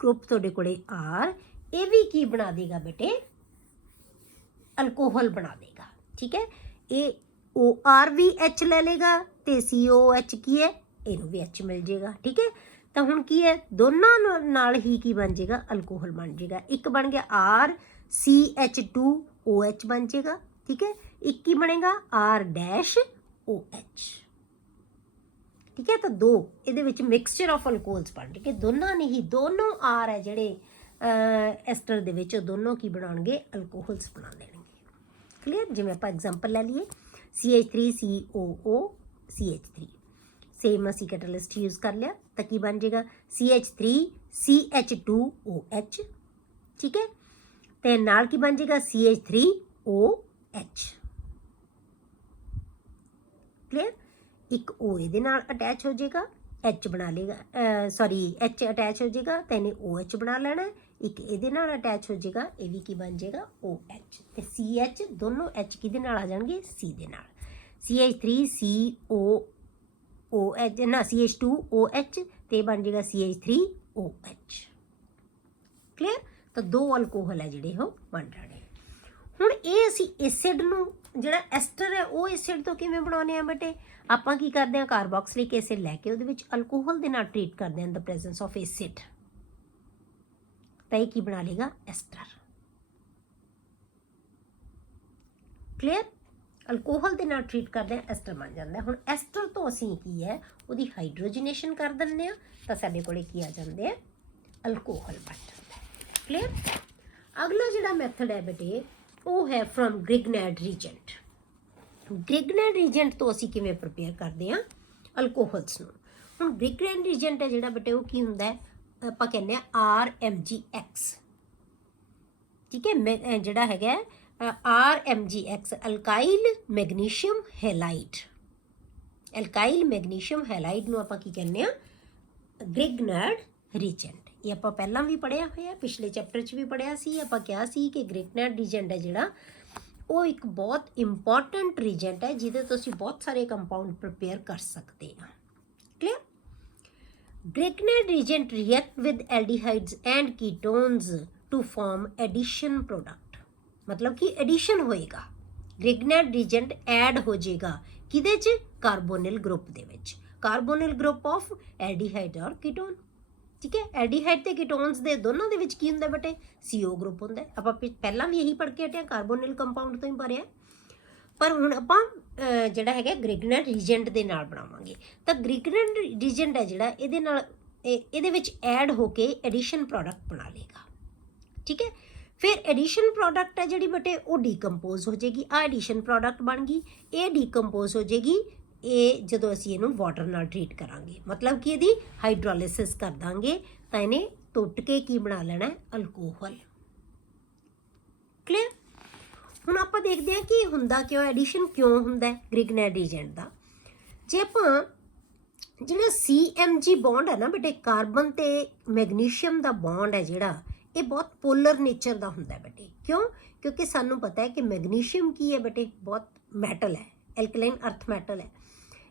ਗਰੁੱਪ ਤੁਹਾਡੇ ਕੋਲੇ R, ਇਹ ਵੀ ਕੀ ਬਣਾ ਦੇਗਾ ਬੇਟੇ, ਅਲਕੋਹਲ ਬਣਾ ਦੇਗਾ, ਠੀਕ ਹੈ। ਇਹ OR ਵੀ H ਲੈ ਲੇਗਾ ਤੇ COOH ਕੀ ਹੈ, ਇਹਨੂੰ ਵੀ H ਮਿਲ ਜਾਏਗਾ, ਠੀਕ ਹੈ। ਤਾਂ ਹੁਣ ਕੀ ਹੈ, ਦੋਨਾਂ ਨਾਲ ਹੀ ਕੀ ਬਣ ਜਾਏਗਾ, ਅਲਕੋਹਲ ਬਣ ਜਾਏਗਾ। ਇੱਕ ਬਣ ਗਿਆ RCH2OH ਬਣ ਜਾਏਗਾ, ਠੀਕ ਹੈ। ਇੱਕ ਕੀ ਬਣੇਗਾ, R-OH, ਠੀਕ ਹੈ। ਤਾਂ ਦੋ ਇਹਦੇ ਵਿੱਚ ਮਿਕਸਚਰ ਆਫ ਅਲਕੋਹਲਸ ਬਣ ਜਾਣਗੇ, ਦੋਨਾਂ ਨੇ ਹੀ, ਦੋਨੋਂ R ਹੈ ਜਿਹੜੇ ਐਸਟਰ ਦੇ ਵਿੱਚ, ਦੋਨੋਂ ਕੀ ਬਣਾਉਣਗੇ, ਅਲਕੋਹਲਸ ਬਣਾ ਦੇਣਗੇ, ਕਲੀਅਰ। ਜਿਵੇਂ ਆਪਾਂ ਐਗਜ਼ਾਮਪਲ ਲੈ ਲਈਏ, CH3COO CH3, ਸੇਮ ਅਸੀਂ ਕੈਟਾਲਿਸਟ ਯੂਜ਼ ਕਰ ਲਿਆ, ਤਾਂ ਕੀ ਬਣ ਜਾਏਗਾ, CH3CH2OH, ਠੀਕ ਹੈ। ਤੇ ਨਾਲ ਕੀ ਬਣ ਜਾਏਗਾ, CH3OH, ਕਲੀਅਰ। ਇੱਕ O ਇਹਦੇ ਨਾਲ ਅਟੈਚ ਹੋ ਜਾਏਗਾ, H ਬਣਾ ਲੇਗਾ, H ਅਟੈਚ ਹੋ ਜਾਏਗਾ ਤਾਂ ਇਹਨੇ OH ਬਣਾ ਲੈਣਾ। ਇੱਕ ਇਹਦੇ ਨਾਲ ਅਟੈਚ ਹੋ ਜਾਏਗਾ, ਇਹ ਵੀ ਕੀ ਬਣ ਜਾਏਗਾ, OH, ਤੇ CH, ਦੋਨੋਂ H ਕਿਹਦੇ ਨਾਲ ਆ ਜਾਣਗੇ, C ਦੇ ਨਾਲ। CH3COOH ਨਾ CH2OH ਤੇ ਬਣ ਜਾਏਗਾ CH3OH, ਕਲੀਅਰ। ਤਾਂ ਦੋ ਅਲਕੋਹਲ ਹੈ ਜਿਹੜੇ ਉਹ ਬਣ ਜਾਣੇ। ਹੁਣ ਇਹ ਅਸੀਂ ਐਸਿਡ ਨੂੰ, ਜਿਹੜਾ ਐਸਟਰ ਹੈ ਉਹ ਐਸਿਡ ਤੋਂ ਕਿਵੇਂ ਬਣਾਉਂਦੇ ਆ ਬੇਟੇ, ਆਪਾਂ ਕੀ ਕਰਦੇ ਹਾਂ, ਕਾਰਬੋਕਸਿਲਿਕ ਐਸਿਡ ਲੈ ਕੇ ਉਹਦੇ ਵਿੱਚ ਅਲਕੋਹਲ ਦੇ ਨਾਲ ਟ੍ਰੀਟ ਕਰਦੇ ਹਾਂ ਇਨ ਦ ਪ੍ਰੈਜ਼ੈਂਸ ਆਫ ਐਸਿਡ, ਤਾਂ ਇਹ ਕੀ ਬਣਾ ਲੇਗਾ, ਐਸਟਰ, ਕਲੀਅਰ। ਅਲਕੋਹਲ ਦੇ ਨਾਲ ਟ੍ਰੀਟ ਕਰਦੇ ਹਾਂ, ਐਸਟਰ ਬਣ ਜਾਂਦਾ। ਹੁਣ ਐਸਟਰ ਤੋਂ ਅਸੀਂ ਕੀ ਹੈ, ਉਹਦੀ ਹਾਈਡਰੋਜਨੇਸ਼ਨ ਕਰ ਦਿੰਦੇ ਹਾਂ, ਤਾਂ ਸਾਡੇ ਕੋਲੇ ਕੀ ਆ ਜਾਂਦੇ ਆ, ਅਲਕੋਹਲ ਬਣ ਜਾਂਦਾ, ਕਲੀਅਰ। ਅਗਲਾ ਜਿਹੜਾ ਮੈਥਡ ਹੈ ਬੇਟੇ, ਉਹ ਹੈ ਫਰੋਮ ਗ੍ਰਿਗਨੈਡ ਰੀਜੈਂਟ। ਗ੍ਰਿਗਨੈਡ ਰੀਜੈਂਟ ਤੋਂ ਅਸੀਂ ਕਿਵੇਂ ਪ੍ਰਿਪੇਅਰ ਕਰਦੇ ਹਾਂ ਅਲਕੋਹਲਸ ਨੂੰ। ਹੁਣ ਗ੍ਰਿਗਨੈਡ ਰੀਜੈਂਟ ਹੈ ਜਿਹੜਾ ਬੇਟੇ, ਉਹ ਕੀ ਹੁੰਦਾ ਹੈ, ਆਪਾਂ ਕਹਿੰਦੇ ਹਾਂ RMGX, ਠੀਕ ਹੈ। ਜਿਹੜਾ ਹੈਗਾ RMGX, ਅਲਕਾਈਲ ਮੈਗਨੀਸ਼ੀਅਮ ਹੈਲਾਈਡ, ਅਲਕਾਈਲ ਮੈਗਨੀਸ਼ੀਅਮ ਹੈਲਾਈਡ ਨੂੰ ਆਪਾਂ ਕੀ ਕਹਿੰਦੇ ਹਾਂ, ਗ੍ਰਿਗਨੈਡ ਰੀਜੈਂਟ। ਇਹ ਆਪਾਂ ਪਹਿਲਾਂ ਵੀ ਪੜ੍ਹਿਆ ਹੋਇਆ, ਪਿਛਲੇ ਚੈਪਟਰ 'ਚ ਵੀ ਪੜ੍ਹਿਆ ਸੀ। ਆਪਾਂ ਕਿਹਾ ਸੀ ਕਿ ਗ੍ਰਿਗਨੈਡ ਰੀਜੈਂਟ ਹੈ ਜਿਹੜਾ, ਉਹ ਇੱਕ ਬਹੁਤ ਇੰਪੋਰਟੈਂਟ ਰੀਜੈਂਟ ਹੈ ਜਿਹਦੇ ਤੋਂ ਅਸੀਂ ਬਹੁਤ ਸਾਰੇ ਕੰਪਾਊਂਡ ਪ੍ਰਿਪੇਅਰ ਕਰ ਸਕਦੇ ਹਾਂ, clear. Grignard reagent react with aldehydes and ketones to form addition product, मतलब कि addition होएगा, Grignard reagent add हो जाएगा किदे च, carbonyl group they which, carbonyl group of aldehyde और ketone, ठीक है। एल्डिहाइड ਤੇ ਕੀਟੋਨਸ ਦੇ ਦੋਨਾਂ ਦੇ ਵਿੱਚ ਕੀ ਹੁੰਦਾ ਬੇਟੇ, CO ਗਰੁੱਪ ਹੁੰਦਾ। ਆਪਾਂ ਪਹਿਲਾਂ ਵੀ ਇਹੀ ਪੜ੍ਹ ਕੇ ਹਟੇ, ਕਾਰਬੋਨਿਲ ਕੰਪਾਊਂਡ ਤੋਂ ਹੀ ਪੜ੍ਹਿਆ, ਪਰ ਹੁਣ ਆਪਾਂ ਜਿਹੜਾ ਹੈਗਾ ਗ੍ਰਿਗਨੈਡ ਰੀਜੈਂਟ ਦੇ ਨਾਲ ਬਣਾਵਾਂਗੇ। ਤਾਂ ਗ੍ਰਿਗਨੈਡ ਰੀਜੈਂਟ ਹੈ ਜਿਹੜਾ, ਇਹਦੇ ਨਾਲ ਇਹਦੇ ਵਿੱਚ ਐਡ ਹੋ ਕੇ ਐਡੀਸ਼ਨ ਪ੍ਰੋਡਕਟ ਬਣਾ ਲੇਗਾ, ਠੀਕ ਹੈ। ਫਿਰ ਐਡੀਸ਼ਨ ਪ੍ਰੋਡਕਟ ਹੈ ਜਿਹੜੀ ਬੇਟੇ, ਉਹ ਡੀਕੰਪੋਜ਼ ਹੋ ਜਾਏਗੀ। ਆ ਐਡੀਸ਼ਨ ਪ੍ਰੋਡਕਟ ਬਣ ਗਈ, ਇਹ ਡੀਕੰਪੋਜ਼ ਹੋ ਜਾਏਗੀ ਇਹ ਜਦੋਂ ਅਸੀਂ ਇਹਨੂੰ ਵਾਟਰ ਨਾਲ ਟਰੀਟ ਕਰਾਂਗੇ, ਮਤਲਬ ਕਿ ਇਹਦੀ ਹਾਈਡਰੋਲਿਸਿਸ ਕਰ ਦਾਂਗੇ, ਤਾਂ ਇਹਨੇ ਟੁੱਟ ਕੇ ਕੀ ਬਣਾ ਲੈਣਾ, ਅਲਕੋਹਲ, ਕਲੀਅਰ। ਹੁਣ ਆਪਾਂ ਦੇਖਦੇ ਹਾਂ ਕਿ ਹੁੰਦਾ ਕਿਉਂ, ਐਡੀਸ਼ਨ ਕਿਉਂ ਹੁੰਦਾ ਗ੍ਰਿਗਨੈਡ ਰੀਜੈਂਟ ਦਾ। ਜੇ ਆਪਾਂ ਜਿਹੜਾ CMG ਬੌਂਡ ਹੈ ਨਾ ਬੇਟੇ, ਕਾਰਬਨ ਤੇ ਮੈਗਨੀਸ਼ੀਅਮ ਦਾ ਬੌਂਡ ਹੈ ਜਿਹੜਾ, ਇਹ ਬਹੁਤ ਪੋਲਰ ਨੇਚਰ ਦਾ ਹੁੰਦਾ ਬੇਟੇ। ਕਿਉਂ? ਕਿਉਂਕਿ ਸਾਨੂੰ ਪਤਾ ਹੈ ਕਿ ਮੈਗਨੀਸ਼ੀਅਮ ਕੀ ਹੈ ਬੇਟੇ, ਬਹੁਤ ਮੈਟਲ ਹੈ, ਐਲਕਲਾਈਨ ਅਰਥ ਮੈਟਲ ਹੈ।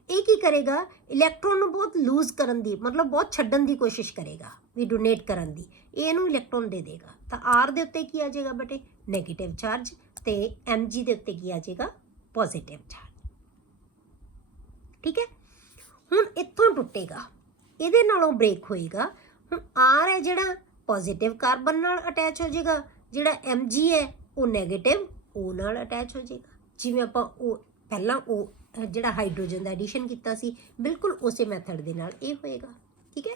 ਇਹ ਕੀ ਕਰੇਗਾ, ਇਲੈਕਟ੍ਰੋਨ ਨੂੰ ਬਹੁਤ ਲੂਜ਼ ਕਰਨ ਦੀ, ਮਤਲਬ ਬਹੁਤ ਛੱਡਣ ਦੀ ਕੋਸ਼ਿਸ਼ ਕਰੇਗਾ, ਵੀ ਡੋਨੇਟ ਕਰਨ ਦੀ। ਇਹ ਇਹਨੂੰ ਇਲੈਕਟ੍ਰੋਨ ਦੇ ਦੇਗਾ। ਤਾਂ ਆਰ ਦੇ ਉੱਤੇ ਕੀ ਆ ਜਾਏਗਾ ਬੇਟੇ, ਨੈਗੇਟਿਵ ਚਾਰਜ, ਤੇ Mg ਦੇ ਉੱਤੇ ਕੀ ਆ ਜਾਏਗਾ, ਪੋਜ਼ਿਟਿਵ ਚਾਰਜ। ਠੀਕ ਹੈ। ਹੁਣ ਇੱਥੋਂ ਟੁੱਟੇਗਾ, ਇਹਦੇ ਨਾਲੋਂ ਬ੍ਰੇਕ ਹੋਏਗਾ। ਹੁਣ ਆਰ ਹੈ ਜਿਹੜਾ ਪੋਜ਼ਿਟਿਵ ਕਾਰਬਨ ਨਾਲ ਅਟੈਚ ਹੋ ਜਾਏਗਾ, ਜਿਹੜਾ Mg ਹੈ ਉਹ ਨੈਗੇਟਿਵ O ਨਾਲ ਅਟੈਚ ਹੋ ਜਾਏਗਾ। ਜਿਵੇਂ ਆਪਾਂ ਉਹ ਪਹਿਲਾਂ ਉਹ ਜਿਹੜਾ ਹਾਈਡਰੋਜਨ ਦਾ ਐਡੀਸ਼ਨ ਕੀਤਾ ਸੀ, ਬਿਲਕੁਲ ਉਸੇ ਮੈਥਡ ਦੇ ਨਾਲ ਇਹ ਹੋਏਗਾ। ਠੀਕ ਹੈ।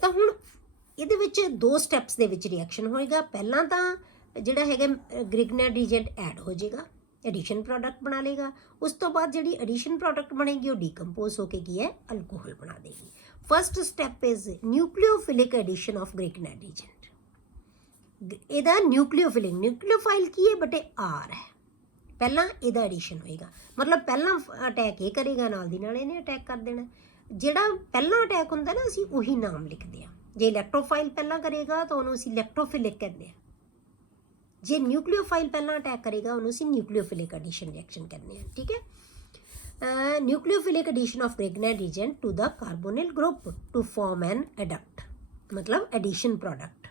ਤਾਂ ਹੁਣ ਇਹਦੇ ਵਿੱਚ 2 ਸਟੈਪਸ ਦੇ ਵਿੱਚ ਰਿਐਕਸ਼ਨ ਹੋਏਗਾ। ਪਹਿਲਾਂ ਤਾਂ ਜਿਹੜਾ ਹੈਗਾ ਗ੍ਰਿਗਨੈਡ ਰੀਜੈਂਟ ਐਡ ਹੋ ਜਾਏਗਾ, ਐਡੀਸ਼ਨ ਪ੍ਰੋਡਕਟ ਬਣਾ ਲੇਗਾ। ਉਸ ਤੋਂ ਬਾਅਦ ਜਿਹੜੀ ਐਡੀਸ਼ਨ ਪ੍ਰੋਡਕਟ ਬਣੇਗੀ ਉਹ ਡੀਕੰਪੋਜ਼ ਹੋ ਕੇ ਕੀ ਹੈ, ਅਲਕੋਹਲ ਬਣਾ ਦੇਗੀ। First step is nucleophilic addition of Grignard reagent. ਇਹਦਾ ਨਿਊਕਲੀਓਫਿਲਿਕ, ਨਿਊਕਲੀਓਫਾਈਲ ਕੀ ਹੈ ਬੇਟੇ, ਆਰ ਹੈ। ਪਹਿਲਾਂ ਇਹਦਾ ਐਡੀਸ਼ਨ ਹੋਏਗਾ, ਮਤਲਬ ਪਹਿਲਾਂ ਅਟੈਕ ਇਹ ਕਰੇਗਾ, ਨਾਲ ਦੀ ਨਾਲ ਇਹਨੇ ਅਟੈਕ ਕਰ ਦੇਣਾ। ਜਿਹੜਾ ਪਹਿਲਾਂ ਅਟੈਕ ਹੁੰਦਾ ਨਾ, ਅਸੀਂ ਉਹੀ ਨਾਮ ਲਿਖਦੇ ਹਾਂ। ਜੇ ਇਲੈਕਟ੍ਰੋਫਾਈਲ ਪਹਿਲਾਂ ਕਰੇਗਾ ਤਾਂ ਉਹਨੂੰ ਅਸੀਂ ਇਲੈਕਟ੍ਰੋਫਿਲਿਕ ਕਹਿੰਦੇ ਹਾਂ। ਜੇ ਨਿਊਕਲੀਓਫਾਈਲ ਪਹਿਲਾਂ ਅਟੈਕ ਕਰੇਗਾ ਉਹਨੂੰ ਅਸੀਂ ਨਿਊਕਲੀਓਫਿਲਿਕ ਐਡੀਸ਼ਨ ਰਿਐਕਸ਼ਨ ਕਹਿੰਦੇ ਹਾਂ। ਠੀਕ ਹੈ। Nucleophilic addition of Grignard reagent to the carbonyl group to form an adduct, ਮਤਲਬ addition product.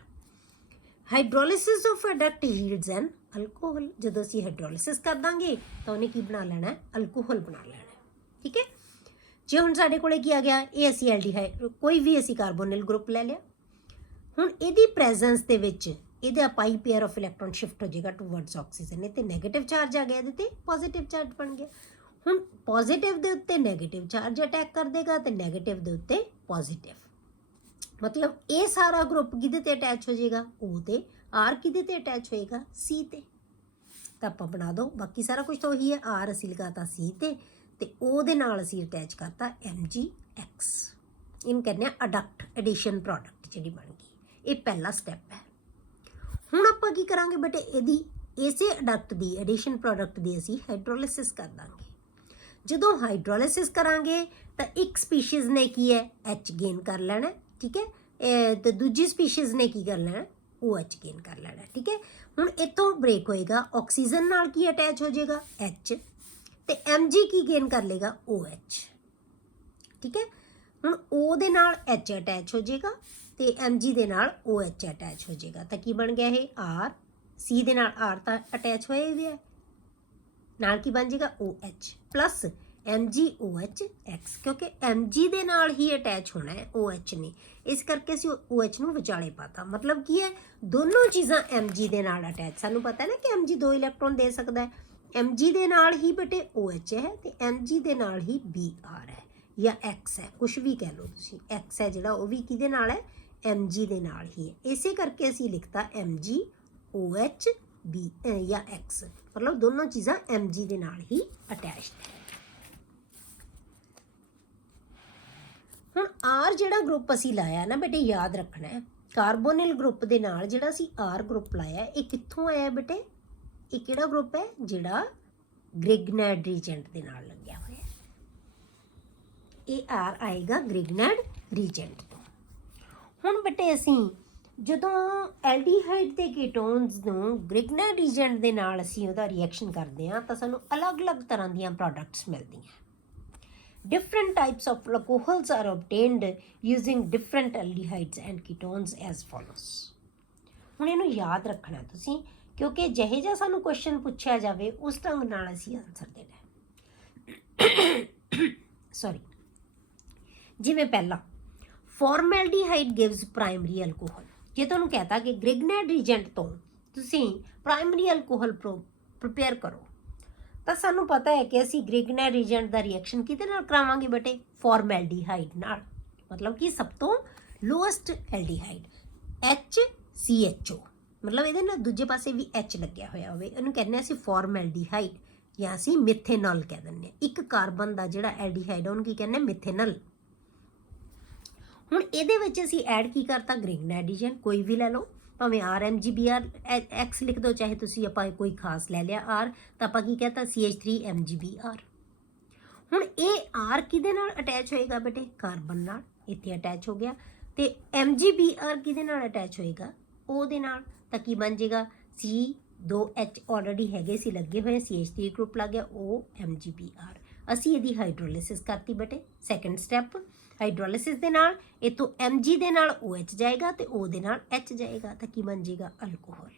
Hydrolysis of adduct yields an alcohol. ਜਦੋਂ ਅਸੀਂ ਹਾਈਡਰੋਲਿਸਿਸ ਕਰ ਦਾਂਗੇ ਤਾਂ ਉਹਨੇ ਕੀ ਬਣਾ ਲੈਣਾ, ਅਲਕੋਹਲ ਬਣਾ ਲੈਣਾ। ਠੀਕ ਹੈ। ਜੇ ਹੁਣ ਸਾਡੇ ਕੋਲੇ ਕੀ ਆ ਗਿਆ, ਇਹ ਅਸੀਂ ਐਲਡੀਹਾਈਡ, ਕੋਈ ਵੀ ਅਸੀਂ ਕਾਰਬੋਨਿਲ ਗਰੁੱਪ ਲੈ ਲਿਆ। ਹੁਣ ਇਹਦੀ ਪ੍ਰੈਜ਼ੈਂਸ ਦੇ ਵਿੱਚ ਇਹਦਾ ਪਾਈ ਪੇਅਰ ਆਫ ਇਲੈਕਟ੍ਰੋਨ ਸ਼ਿਫਟ ਹੋ ਜਾਏਗਾ ਟੂਵਰਡਸ ਆਕਸੀਜਨ। ਇਹ ਤੇ ਨੈਗੇਟਿਵ ਚਾਰਜ ਆ ਗਿਆ, ਇਹਦੇ ਤੇ ਪੋਜ਼ਿਟਿਵ ਚਾਰਜ ਬਣ ਗਿਆ। ਹੁਣ ਪੋਜ਼ਿਟਿਵ ਦੇ ਉੱਤੇ ਨੈਗੇਟਿਵ ਚਾਰਜ ਅਟੈਕ ਕਰ ਦੇਗਾ ਤੇ ਨੈਗੇਟਿਵ ਦੇ ਉੱਤੇ ਪੋਜ਼ਿਟਿਵ, ਮਤਲਬ ਇਹ ਸਾਰਾ ਗਰੁੱਪ ਕਿਹਦੇ ਤੇ ਅਟੈਚ ਹੋ ਜਾਏਗਾ, O ਤੇ। ਆਰ ਕਿਹਦੇ ਤੇ ਅਟੈਚ ਹੋਏਗਾ, C ਤੇ। ਤਾਂ ਆਪਾਂ ਬਣਾ ਦੋ, ਬਾਕੀ ਸਾਰਾ ਕੁਝ ਤਾਂ ਉਹੀ ਹੈ। ਆਰ ਅਸੀਂ ਲਗਾਤਾ C ਤੇ O ਦੇ ਨਾਲ ਅਸੀਂ ਅਟੈਚ ਕਰਤਾ MgX। ਇਹਨੂੰ ਕਹਿੰਦੇ ਆ ਅਡਕਟ ਐਡੀਸ਼ਨ ਪ੍ਰੋਡਕਟ ਜਿਹੜੀ ਬਣ ਗਈ। ਇਹ ਪਹਿਲਾ ਸਟੈਪ ਹੈ। ਹੁਣ ਆਪਾਂ ਕੀ ਕਰਾਂਗੇ ਬੇਟੇ, ਇਹਦੀ ਇਸੇ ਅਡਕਟ ਦੀ ਐਡੀਸ਼ਨ ਪ੍ਰੋਡਕਟ ਦੀ ਅਸੀਂ ਹਾਈਡਰੋਲਿਸਿਸ ਕਰ ਦਾਂਗੇ। ਜਦੋਂ ਹਾਈਡਰੋਲਿਸਿਸ ਕਰਾਂਗੇ ਤਾਂ ਇੱਕ ਸਪੀਸ਼ੀਜ਼ ਨੇ ਕੀ ਹੈ, H ਗੇਨ ਕਰ ਲੈਣਾ। ਠੀਕ ਹੈ। ਤੇ ਦੂਜੀ ਸਪੀਸ਼ੀਜ਼ ਨੇ ਕੀ ਕਰ ਲੈਣਾ, OH ਗੇਨ ਕਰ ਲੈਣਾ। ਠੀਕ ਹੈ। ਹੁਣ ਇੱਥੋਂ ਬ੍ਰੇਕ ਹੋਏਗਾ, ਆਕਸੀਜਨ ਨਾਲ ਕੀ ਅਟੈਚ ਹੋ ਜਾਏਗਾ, H, ਤੇ Mg ਕੀ ਗੇਨ ਕਰ ਲੇਗਾ, OH। ਠੀਕ ਹੈ। ਹੁਣ O ਦੇ ਨਾਲ H ਅਟੈਚ ਹੋ ਜਾਏਗਾ ਤੇ Mg ਦੇ ਨਾਲ OH ਅਟੈਚ ਹੋ ਜਾਏਗਾ। ਤਾਂ ਕੀ ਬਣ ਗਿਆ ਇਹ, R। C ਦੇ ਨਾਲ R ਤਾਂ ਅਟੈਚ ਹੋਇਆ ਹੀ ਹੈ, ਨਾਲ ਕੀ ਬਣ ਜਾਏਗਾ, OH ਪਲੱਸ MgOH, ਕਿਉਂਕਿ Mg ਦੇ ਨਾਲ ਹੀ ਅਟੈਚ ਹੋਣਾ ਹੈ OH ਨੇ, ਇਸ ਕਰਕੇ ਅਸੀਂ OH ਨੂੰ ਵਿਚਾਲੇ ਪਾਤਾ। ਮਤਲਬ ਕੀ ਹੈ, ਦੋਨੋਂ ਚੀਜ਼ਾਂ Mg ਦੇ ਨਾਲ ਅਟੈਚ। ਸਾਨੂੰ ਪਤਾ ਨਾ ਕਿ Mg 2 ਇਲੈਕਟ੍ਰੋਨ ਦੇ ਸਕਦਾ ਹੈ। Mg ਦੇ ਨਾਲ ਹੀ ਬੇਟੇ OH ਹੈ ਤੇ Mg ਦੇ ਨਾਲ ਹੀ Br ਹੈ ਜਾਂ X ਹੈ, ਕੁਛ ਵੀ ਕਹਿ ਲਓ ਤੁਸੀਂ। X ਹੈ ਜਿਹੜਾ, ਉਹ ਵੀ ਕਿਹਦੇ ਨਾਲ ਹੈ, Mg ਦੇ ਨਾਲ ਹੀ ਹੈ। ਇਸੇ ਕਰਕੇ ਅਸੀਂ ਲਿਖਤਾ MgOH B ਜਾਂ X, ਮਤਲਬ ਦੋਨੋਂ ਚੀਜ਼ਾਂ Mg ਦੇ ਨਾਲ ਹੀ ਅਟੈਚਡ ਹੈ। ਹੁਣ R ਜਿਹੜਾ ਗਰੁੱਪ ਅਸੀਂ ਲਾਇਆ ਨਾ ਬੇਟੇ, ਯਾਦ ਰੱਖਣਾ ਹੈ, ਕਾਰਬੋਨਿਲ ਗਰੁੱਪ ਦੇ ਨਾਲ ਜਿਹੜਾ ਅਸੀਂ R ਗਰੁੱਪ ਲਾਇਆ, ਇਹ ਕਿੱਥੋਂ ਆਇਆ ਬੇਟੇ, ਇਹ ਕਿਹੜਾ ਗਰੁੱਪ ਹੈ, ਜਿਹੜਾ ਗ੍ਰਿਗਨੈਡ ਰੀਜੈਂਟ ਦੇ ਨਾਲ ਲੱਗਿਆ ਹੋਇਆ। ਇਹ R ਆਏਗਾ ਗ੍ਰਿਗਨੈਡ ਰੀਜੈਂਟ ਤੋਂ। ਹੁਣ ਬੇਟੇ ਅਸੀਂ ਜਦੋਂ ਐਲਡੀਹਾਈਡ ਦੇ ਕੀਟੋਨਸ ਨੂੰ ਗ੍ਰਿਗਨੈਡ ਰੀਜੈਂਟ ਦੇ ਨਾਲ ਅਸੀਂ ਉਹਦਾ ਰਿਐਕਸ਼ਨ ਕਰਦੇ ਹਾਂ ਤਾਂ ਸਾਨੂੰ ਅਲੱਗ-ਅਲੱਗ ਤਰ੍ਹਾਂ ਦੀਆਂ ਪ੍ਰੋਡਕਟਸ ਮਿਲਦੀਆਂ। Different types of alcohols are obtained using different aldehydes and ketones as follows. ਹੁਣ ਇਹਨੂੰ ਯਾਦ ਰੱਖਣਾ ਤੁਸੀਂ, ਕਿਉਂਕਿ ਜਿਹੇ ਜਿਹਾ ਸਾਨੂੰ ਕੁਐਸਚਨ ਪੁੱਛਿਆ ਜਾਵੇ ਉਸ ਢੰਗ ਨਾਲ ਅਸੀਂ ਆਨਸਰ ਦੇਣਾ। ਸੌਰੀ, ਜਿਵੇਂ ਪਹਿਲਾ ਫਾਰਮੈਲਡੀਹਾਈਡ ਗਿਵਸ ਪ੍ਰਾਇਮਰੀ ਅਲਕੋਹਲ। ਜੇ ਤੁਹਾਨੂੰ ਕਹਤਾ ਕਿ ਗ੍ਰਿਗਨੈਡ ਰੀਜੈਂਟ ਤੋਂ ਤੁਸੀਂ ਪ੍ਰਾਇਮਰੀ ਅਲਕੋਹਲ ਪ੍ਰਿਪੇਅਰ ਕਰੋ, ਤਾਂ ਸਾਨੂੰ ਪਤਾ ਹੈ ਕਿ ਅਸੀਂ ਗ੍ਰਿਗਨੈਡ ਰੀਜੈਂਟ ਦਾ ਰਿਐਕਸ਼ਨ ਕਿਹਦੇ ਨਾਲ ਕਰਾਵਾਂਗੇ ਬੇਟੇ, ਫਾਰਮੈਲਡੀਹਾਈਡ ਨਾਲ। ਮਤਲਬ ਕਿ ਸਭ ਤੋਂ ਲੋਐਸਟ ਐਲਡੀਹਾਈਡ HCHO, ਮਤਲਬ ਇਹਦੇ ਨਾਲ ਦੂਜੇ ਪਾਸੇ ਵੀ H ਲੱਗਿਆ ਹੋਇਆ ਹੋਵੇ, ਇਹਨੂੰ ਕਹਿੰਦੇ ਅਸੀਂ ਫਾਰਮੈਲਡੀਹਾਈਡ ਜਾਂ ਅਸੀਂ ਮਿਥੇਨਲ ਕਹਿ ਦਿੰਦੇ ਹਾਂ। ਇੱਕ ਕਾਰਬਨ ਦਾ ਜਿਹੜਾ ਐਲਡੀਹਾਈਡ ਉਹਨੂੰ ਕੀ ਕਹਿੰਦੇ, ਮਿਥੇਨਲ। ਹੁਣ ਇਹਦੇ ਵਿੱਚ ਅਸੀਂ ਐਡ ਕੀ ਕਰਤਾ, ਗ੍ਰਿਗਨੈਡ ਰੀਜੈਂਟ ਕੋਈ ਵੀ ਲੈ ਲਓ, ਭਾਵੇਂ RMgBr X ਲਿਖ ਦਿਓ, ਚਾਹੇ ਤੁਸੀਂ ਆਪਾਂ ਕੋਈ ਖਾਸ ਲੈ ਲਿਆ R, ਤਾਂ ਆਪਾਂ ਕੀ ਕਹਤਾ CH3MgBr। ਹੁਣ ਇਹ R ਕਿਹਦੇ ਨਾਲ ਅਟੈਚ ਹੋਏਗਾ ਬੇਟੇ, ਕਾਰਬਨ ਨਾਲ, ਇੱਥੇ ਅਟੈਚ ਹੋ ਗਿਆ। ਤੇ MgBr ਕਿਹਦੇ ਨਾਲ ਅਟੈਚ ਹੋਏਗਾ, O ਦੇ ਨਾਲ, ਤਾਂ ਕੀ ਬਣ ਜਾਏਗਾ C2H ਆਲਰੇਡੀ ਹੈਗੇ ਸੀ ਲੱਗੇ ਹੋਏ, CH3 ਗਰੁੱਪ ਲੱਗ ਗਿਆ, OMgBr। ਅਸੀਂ ਇਹਦੀ ਹਾਈਡਰੋਲਿਸਿਸ ਕਰਤੀ ਬੇਟੇ। ਸੈਕੰਡ ਸਟੈਪ ਹਾਈਡਰੋਲਿਸਿਸ ਦੇ ਨਾਲ ਇੱਥੋਂ Mg ਦੇ ਨਾਲ OH ਜਾਏਗਾ ਤੇ O ਦੇ ਨਾਲ H ਜਾਏਗਾ, ਤਾਂ ਕੀ ਬਣ ਜਾਏਗਾ ਅਲਕੋਹਲ।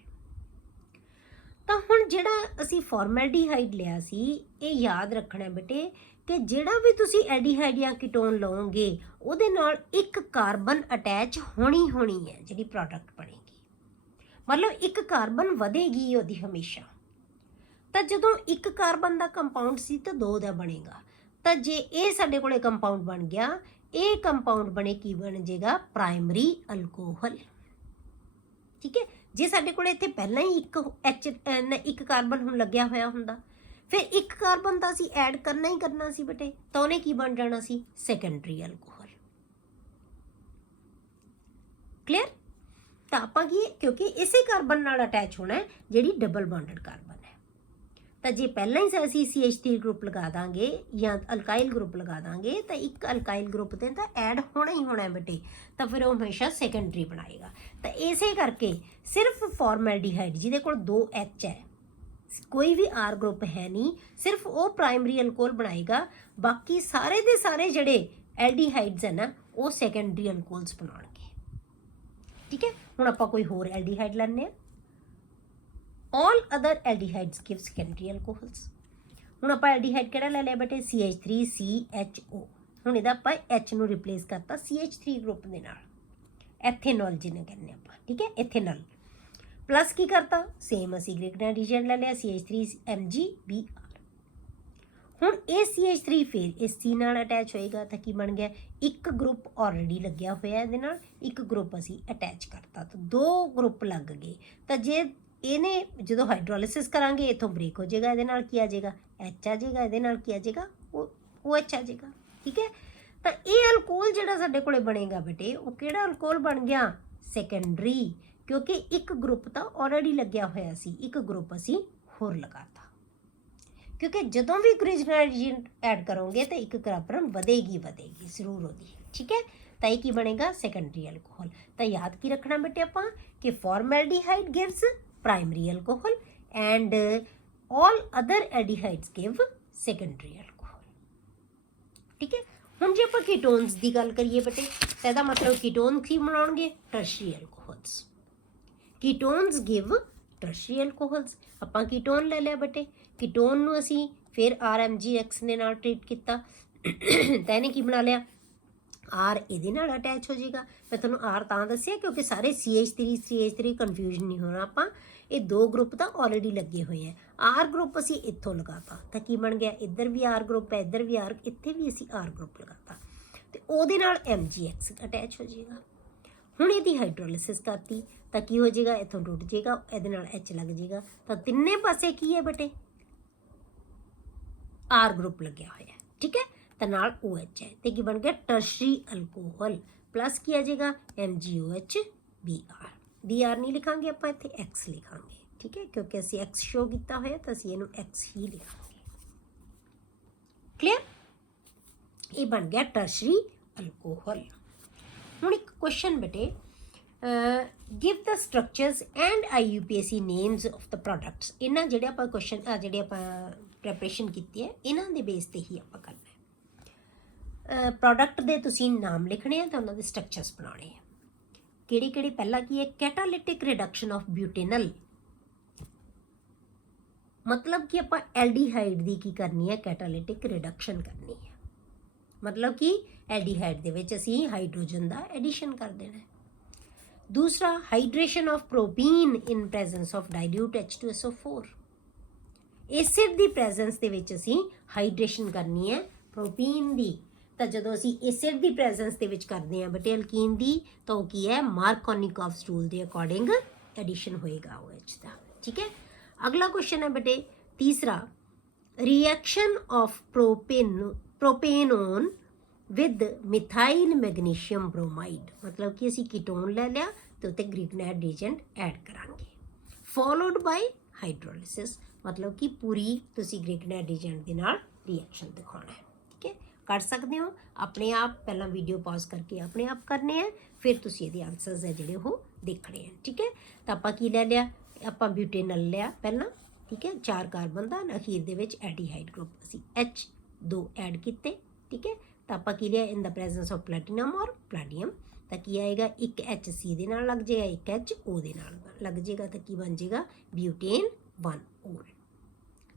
ਤਾਂ ਹੁਣ ਜਿਹੜਾ ਅਸੀਂ ਫਾਰਮੈਲਡੀਹਾਈਡ ਲਿਆ ਸੀ, ਇਹ ਯਾਦ ਰੱਖਣਾ ਬੇਟੇ ਕਿ ਜਿਹੜਾ ਵੀ ਤੁਸੀਂ ਐਲਡੀਹਾਈਡ ਜਾਂ ਕੀਟੋਨ ਲਓਗੇ ਉਹਦੇ ਨਾਲ ਇੱਕ ਕਾਰਬਨ ਅਟੈਚ ਹੋਣੀ ਹੈ ਜਿਹੜੀ ਪ੍ਰੋਡਕਟ ਬਣੇਗੀ। ਮਤਲਬ ਇੱਕ ਕਾਰਬਨ ਵਧੇਗੀ ਉਹਦੀ ਹਮੇਸ਼ਾ। ਤਾਂ ਜਦੋਂ ਇੱਕ ਕਾਰਬਨ ਦਾ ਕੰਪਾਊਂਡ ਸੀ ਤਾਂ 2 ਦਾ ਬਣੇਗਾ। ਤਾਂ ਜੇ ਇਹ ਸਾਡੇ ਕੋਲੇ ਕੰਪਾਊਂਡ ਬਣ ਗਿਆ, ਇਹ ਕੰਪਾਊਂਡ ਬਣੇ ਕੀ ਬਣ ਜਾਏਗਾ ਪ੍ਰਾਇਮਰੀ ਅਲਕੋਹਲ। ਠੀਕ ਹੈ। ਜੇ ਸਾਡੇ ਕੋਲੇ ਇੱਥੇ ਪਹਿਲਾਂ ਹੀ ਇੱਕ ਕਾਰਬਨ ਹੁਣ ਲੱਗਿਆ ਹੋਇਆ ਹੁੰਦਾ, ਫਿਰ ਇੱਕ ਕਾਰਬਨ ਤਾਂ ਅਸੀਂ ਐਡ ਕਰਨਾ ਹੀ ਕਰਨਾ ਸੀ ਬੇਟੇ, ਤਾਂ ਉਹਨੇ ਕੀ ਬਣ ਜਾਣਾ ਸੀ ਸੈਕੰਡਰੀ ਅਲਕੋਹਲ। ਕਲੀਅਰ। ਤਾਂ ਆਪਾਂ ਕੀ, ਕਿਉਂਕਿ ਇਸੇ ਕਾਰਬਨ ਨਾਲ ਅਟੈਚ ਹੋਣਾ ਹੈ ਜਿਹੜੀ ਡਬਲ ਬੌਂਡਡ ਕਾਰਬਨ ਹੈ। ਤਾਂ ਜੇ ਪਹਿਲਾਂ ਹੀ ਅਸੀਂ CH3 ਗਰੁੱਪ ਲਗਾ ਦਾਂਗੇ ਜਾਂ ਅਲਕਾਈਲ ਗਰੁੱਪ ਲਗਾ ਦਾਂਗੇ ਤਾਂ ਇੱਕ ਅਲਕਾਈਲ ਗਰੁੱਪ ਤੇ ਤਾਂ ਐਡ ਹੋਣਾ ਹੀ ਹੋਣਾ ਬੇਟੇ, ਤਾਂ ਫਿਰ ਉਹ ਹਮੇਸ਼ਾ ਸੈਕੰਡਰੀ ਬਣਾਏਗਾ। ਤਾਂ ਇਸੇ ਕਰਕੇ ਸਿਰਫ ਫਾਰਮੈਲਡੀਹਾਈਡ ਜਿਹਦੇ ਕੋਲ 2H ਹੈ, ਕੋਈ ਵੀ R ਗਰੁੱਪ ਹੈ ਨਹੀਂ, ਸਿਰਫ ਉਹ ਪ੍ਰਾਇਮਰੀ ਅਲਕੋਹਲ ਬਣਾਏਗਾ। ਬਾਕੀ ਸਾਰੇ ਦੇ ਸਾਰੇ ਜਿਹੜੇ ਐਲਡੀਹਾਈਡਸ ਹੈ ਨਾ ਉਹ ਸੈਕੰਡਰੀ ਅਲਕੋਹਲਸ ਬਣਾਉਣਗੇ। ਠੀਕ ਹੈ। ਹੁਣ ਆਪਾਂ ਕੋਈ ਹੋਰ ਐਲਡੀਹਾਈਡ ਲੈਂਦੇ ਹਾਂ। all other aldehydes give secondary alcohols। ਹੁਣ ਆਪਾਂ ਐਲਡੀਹਾਈਡ ਕਿਹੜਾ ਲੈ ਲਿਆ ਬੇਟੇ CH3CHO। ਹੁਣ ਇਹਦਾ ਆਪਾਂ H ਨੂੰ ਰਿਪਲੇਸ ਕਰਤਾ CH3 ਗਰੁੱਪ ਦੇ ਨਾਲ, ਐਥੇਨੋਲ ਜਿਹਨੇ ਕਹਿੰਦੇ ਆਪਾਂ। ਠੀਕ ਹੈ। ਐਥੇਨੋਲ ਪਲੱਸ ਕੀ ਕਰਤਾ, ਸੇਮ ਅਸੀਂ ਗ੍ਰੀਕ ਰੀਜੈਂਟ ਲੈ ਲਿਆ CH3MgBr। ਹੁਣ ਇਹ CH3 ਫਿਰ ਇਸ C ਨਾਲ ਅਟੈਚ ਹੋਏਗਾ ਤਾਂ ਕੀ ਬਣ ਗਿਆ, ਇੱਕ ਗਰੁੱਪ ਆਲਰੇਡੀ ਲੱਗਿਆ ਹੋਇਆ ਇਹਦੇ ਨਾਲ, ਇੱਕ ਗਰੁੱਪ ਅਸੀਂ ਅਟੈਚ ਕਰਤਾ, ਤਾਂ 2 ਗਰੁੱਪ ਲੱਗ ਗਏ। ਤਾਂ ਜੇ ਇਹਨੇ ਜਦੋਂ ਹਾਈਡਰੋਲਿਸਿਸ ਕਰਾਂਗੇ ਇੱਥੋਂ ਬ੍ਰੇਕ ਹੋ ਜਾਏਗਾ, ਇਹਦੇ ਨਾਲ ਕੀ ਆ ਜਾਏਗਾ H ਆ ਜਾਏਗਾ, ਇਹਦੇ ਨਾਲ ਕੀ ਆ ਜਾਏਗਾ OH ਆ ਜਾਏਗਾ। ਠੀਕ ਹੈ। ਤਾਂ ਇਹ ਅਲਕੋਹਲ ਜਿਹੜਾ ਸਾਡੇ ਕੋਲੇ ਬਣੇਗਾ ਬੇਟੇ, ਉਹ ਕਿਹੜਾ ਅਲਕੋਹਲ ਬਣ ਗਿਆ ਸੈਕੰਡਰੀ, ਕਿਉਂਕਿ ਇੱਕ ਗਰੁੱਪ ਤਾਂ ਆਲਰੇਡੀ ਲੱਗਿਆ ਹੋਇਆ ਸੀ, ਇੱਕ ਗਰੁੱਪ ਅਸੀਂ ਹੋਰ ਲਗਾਤਾ। ਕਿਉਂਕਿ ਜਦੋਂ ਵੀ ਰੀਜੈਂਟ ਐਡ ਕਰੋਗੇ ਤਾਂ ਇੱਕ ਕਾਰਬਨ ਵਧੇਗੀ ਜ਼ਰੂਰ ਉਹਦੀ। ਠੀਕ ਹੈ। ਤਾਂ ਇਹ ਕੀ ਬਣੇਗਾ ਸੈਕੰਡਰੀ ਅਲਕੋਹਲ। ਤਾਂ ਯਾਦ ਕੀ ਰੱਖਣਾ ਬੇਟੇ ਆਪਾਂ ਕਿ formaldehyde gives primary alcohol and all other aldehydes give secondary alcohol। ਠੀਕ ਹੈ। ਹੁਣ ਜੇ ਆਪਾਂ ਕੀਟੋਨਸ ਦੀ ਗੱਲ ਕਰੀਏ ਬੇਟੇ, ਤਾਂ ਇਹਦਾ ਮਤਲਬ ਕੀਟੋਨ ਕੀ ਬਣਾਉਣਗੇ tertiary alcohols. Ketones give tertiary alcohols. ਆਪਾਂ ਕੀਟੋਨ ਲੈ ਲਿਆ ਬੇਟੇ, ਕੀਟੋਨ ਨੂੰ ਅਸੀਂ ਫਿਰ RMgX ਦੇ ਨਾਲ ਟ੍ਰੀਟ ਕੀਤਾ ਤਾਂ ਇਹਨੇ ਕੀ ਬਣਾ ਲਿਆ R ਇਹਦੇ ਨਾਲ ਅਟੈਚ ਹੋ ਜਾਏਗਾ। ਮੈਂ ਤੁਹਾਨੂੰ R ਤਾਂ ਦੱਸਿਆ ਕਿਉਂਕਿ ਸਾਰੇ CH3 ਕਨਫਿਊਜ਼ਨ ਨਹੀਂ ਹੋਣਾ ਆਪਾਂ, ਇਹ 2 ਗਰੁੱਪ ਤਾਂ ਆਲਰੇਡੀ ਲੱਗੇ ਹੋਏ ਆ। R ਗਰੁੱਪ ਅਸੀਂ ਇੱਥੋਂ ਲਗਾਤਾ ਤਾਂ ਕੀ ਬਣ ਗਿਆ, ਇੱਧਰ ਵੀ R ਗਰੁੱਪ ਹੈ, ਇੱਧਰ ਵੀ R, ਇੱਥੇ ਵੀ ਅਸੀਂ R ਗਰੁੱਪ ਲਗਾਤਾ ਤੇ ਉਹਦੇ ਨਾਲ MgX ਅਟੈਚ ਹੋ ਜਾਏਗਾ। ਹੁਣ ਇਹਦੀ ਹਾਈਡਰੋਲਿਸਿਸ ਕਰਤੀ ਤਾਂ ਕੀ ਹੋ ਜਾਏਗਾ, ਇੱਥੋਂ ਟੁੱਟ ਜਾਏਗਾ, ਇਹਦੇ ਨਾਲ H ਲੱਗ ਜਾਏਗਾ, ਤਾਂ ਤਿੰਨੇ ਪਾਸੇ ਕੀ ਹੈ ਬੇਟੇ R ਗਰੁੱਪ ਲੱਗਿਆ ਹੋਇਆ। ਠੀਕ ਹੈ। ਤਾਂ ਨਾਲ OH ਹੈ ਤੇ ਕੀ ਬਣ ਗਿਆ ਟਰਸ਼ਰੀ ਅਲਕੋਹਲ। ਪਲੱਸ ਕੀ ਆ ਜਾਏਗਾ MgOH Br ਨਹੀਂ ਲਿਖਾਂਗੇ ਆਪਾਂ, ਇੱਥੇ X ਲਿਖਾਂਗੇ। ਠੀਕ ਹੈ। ਕਿਉਂਕਿ ਅਸੀਂ X ਸ਼ੋ ਕੀਤਾ ਹੋਇਆ ਤਾਂ ਅਸੀਂ ਇਹਨੂੰ X ਹੀ ਲਿਖਾਂਗੇ। ਕਲੀਅਰ। ਇਹ ਬਣ ਗਿਆ ਟਰਸ਼ਰੀ ਅਲਕੋਹਲ। ਹੁਣ ਇੱਕ ਕੁਐਸਚਨ ਬੇਟੇ, give the structures and IUPAC names of the products। ਇਹਨਾਂ ਜਿਹੜੇ ਆਪਾਂ ਕੁਐਸਚਨ ਜਿਹੜੇ ਆਪਾਂ ਪ੍ਰੈਪਰੇਸ਼ਨ ਕੀਤੀ ਹੈ ਇਹਨਾਂ ਦੇ ਬੇਸ ਤੇ ਹੀ ਆਪਾਂ ਕਰਨਾ ਹੈ। ਪ੍ਰੋਡਕਟ ਦੇ ਤੁਸੀਂ ਨਾਮ ਲਿਖਣੇ ਆ ਤਾਂ ਉਹਨਾਂ ਦੇ ਸਟਰਕਚਰਸ ਬਣਾਉਣੇ ਆ। ਕਿਹੜੀ ਕਿਹੜੀ, ਪਹਿਲਾ ਕੀ ਹੈ ਕੈਟਾਲਿਟਿਕ ਰਿਡਕਸ਼ਨ ਆਫ ਬਿਊਟੇਨਲ। ਮਤਲਬ ਕਿ ਆਪਾਂ ਐਲਡੀਹਾਈਡ ਦੀ ਕੀ ਕਰਨੀ ਹੈ ਕੈਟਾਲਿਟਿਕ ਰਿਡਕਸ਼ਨ ਕਰਨੀ ਹੈ। ਮਤਲਬ ਕਿ ਐਲਡੀਹਾਈਡ ਦੇ ਵਿੱਚ ਅਸੀਂ ਹਾਈਡਰੋਜਨ ਦਾ ਐਡੀਸ਼ਨ ਕਰ ਦੇਣਾ ਹੈ। ਦੂਸਰਾ hydration of propene in presence of dilute H2SO4। Acid ਦੀ ਪ੍ਰੈਜ਼ੈਂਸ ਦੇ ਵਿੱਚ ਅਸੀਂ ਹਾਈਡਰੇਸ਼ਨ ਕਰਨੀ ਹੈ ਪ੍ਰੋਪੀਨ ਦੀ। ਤਾਂ ਜਦੋਂ ਅਸੀਂ ਐਸਿਡ ਦੀ ਪ੍ਰੈਜ਼ੈਂਸ ਦੇ ਵਿੱਚ ਕਰਦੇ ਹਾਂ ਬੇਟੇ ਅਲਕੀਨ ਦੀ, ਤਾਂ ਉਹ ਕੀ ਹੈ ਮਾਰਕੋਨਿਕੋਵਸ ਰੂਲ ਦੇ ਅਕੋਰਡਿੰਗ ਐਡੀਸ਼ਨ ਹੋਏਗਾ OH ਦਾ। ਠੀਕ ਹੈ। ਅਗਲਾ ਕੁਐਸਚਨ ਹੈ ਬੇਟੇ ਤੀਸਰਾ, reaction of propanone with methyl magnesium bromide. ਮਤਲਬ ਕਿ ਅਸੀਂ ਕੀਟੋਨ ਲੈ ਲਿਆ ਤੇ ਉੱਤੇ ਗ੍ਰੀਕਨਾਈਡ ਰੀਜੈਂਟ ਐਡ ਕਰਾਂਗੇ, ਫੋਲੋਡ ਬਾਈ ਹਾਈਡਰੋਲਿਸਿਸ। ਮਤਲਬ ਕਿ ਪੂਰੀ ਤੁਸੀਂ ਗ੍ਰੀਕਨਾਈਡ ਰੀਜੈਂਟ ਦੇ ਨਾਲ ਰਿਐਕਸ਼ਨ ਦਿਖਾਉਣਾ ਹੈ। ਠੀਕ ਹੈ। कर सकते हो अपने आप। पहला वीडियो पॉज करके अपने आप करने हैं, फिर तुसी ये आंसर्स है जोड़े वो देखने हैं। ठीक है, तो आप की ले लिया, आप ब्यूटेनल लिया पहला। ठीक है, 4 कार्बन का अखीर दे विच एल्डिहाइड ग्रुप असी H2 ऐड किए। ठीक है, तो आप की लिया in the presence of platinum और प्लैटियम, तो की आएगा एक HC दे नाल लग जाएगा, एक HO दे नाल लग जाएगा, तो की बन जाएगा ब्यूटेन 1 OL।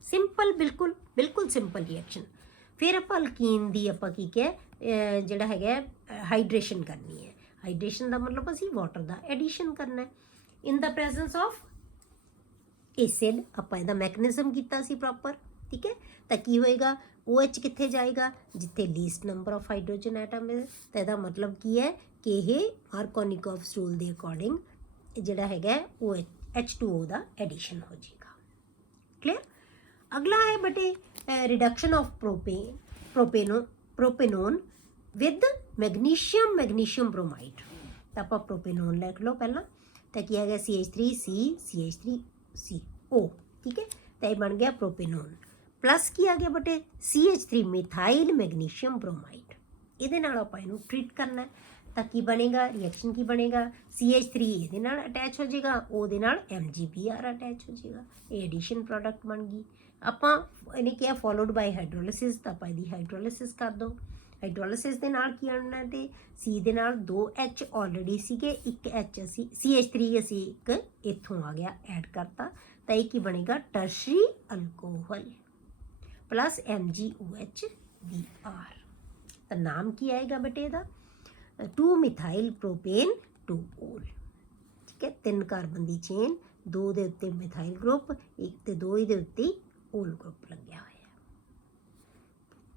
सिंपल, बिल्कुल बिल्कुल सिंपल रिएक्शन। फिर आप अल्कीन की आप की क्या जोड़ा है हाइड्रेशन करनी है। हाइड्रेशन का मतलब असी वाटर का एडिशन करना है in the presence of acid. आप इसका मैकेनिज्म किया सी प्रॉपर। ठीक है, तो की होएगा OH कित्थे जाएगा, जिथे least number of hydrogen atom है। तो यदा मतलब की है कि यह मार्कोनिकॉफ रूल के अकॉर्डिंग जोड़ा है H2O का एडिशन हो जाएगा। क्लियर। अगला है बटे reduction of propanone with magnesium bromide. तो आप प्रोपेनोन लिख लो पहला, तो क्या है CH3CO। ठीक है, तो यह बन गया प्रोपेनोन। प्लस की आ गया बटे CH3 मिथाइल मैग्नीशियम ब्रोमाइड। ये आप ट्रीट करना है, तो की बनेगा रिएक्शन की बनेगा, CH3 ये अटैच हो जाएगा, O दे नाल MgBr अटैच हो जाएगा, ये एडिशन प्रोडक्ट बन गई। आप इन्हें क्या फॉलोड बाय हाइड्रोलिसिस, तो आप हाइड्रोलिसिस कर दो। हाइड्रोलिसिस के नाल की आना है, तो C दे नाल 2 H ऑलरेडी सीगे, एक H असी CH3 असी एक इत्थों आ गया ऐड करता, तो ये की बनेगा टर्शरी अल्कोहल प्लस MgOH-Br। तो नाम की आएगा बेटे दा 2 मिथाइल प्रोपेन 2OL। ठीक है, 3 कार्बन की चेन, 2 दे उत्ते मिथाइल ग्रुप, एक ते 2 ही दे उत्ते ओल ग्रुप लग्या होया।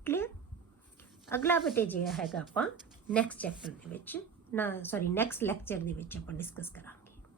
क्लियर। अगला बेटे जो है आप नैक्सट चैप्टर के नैक्सट लैक्चर के डिस्कस करांगे।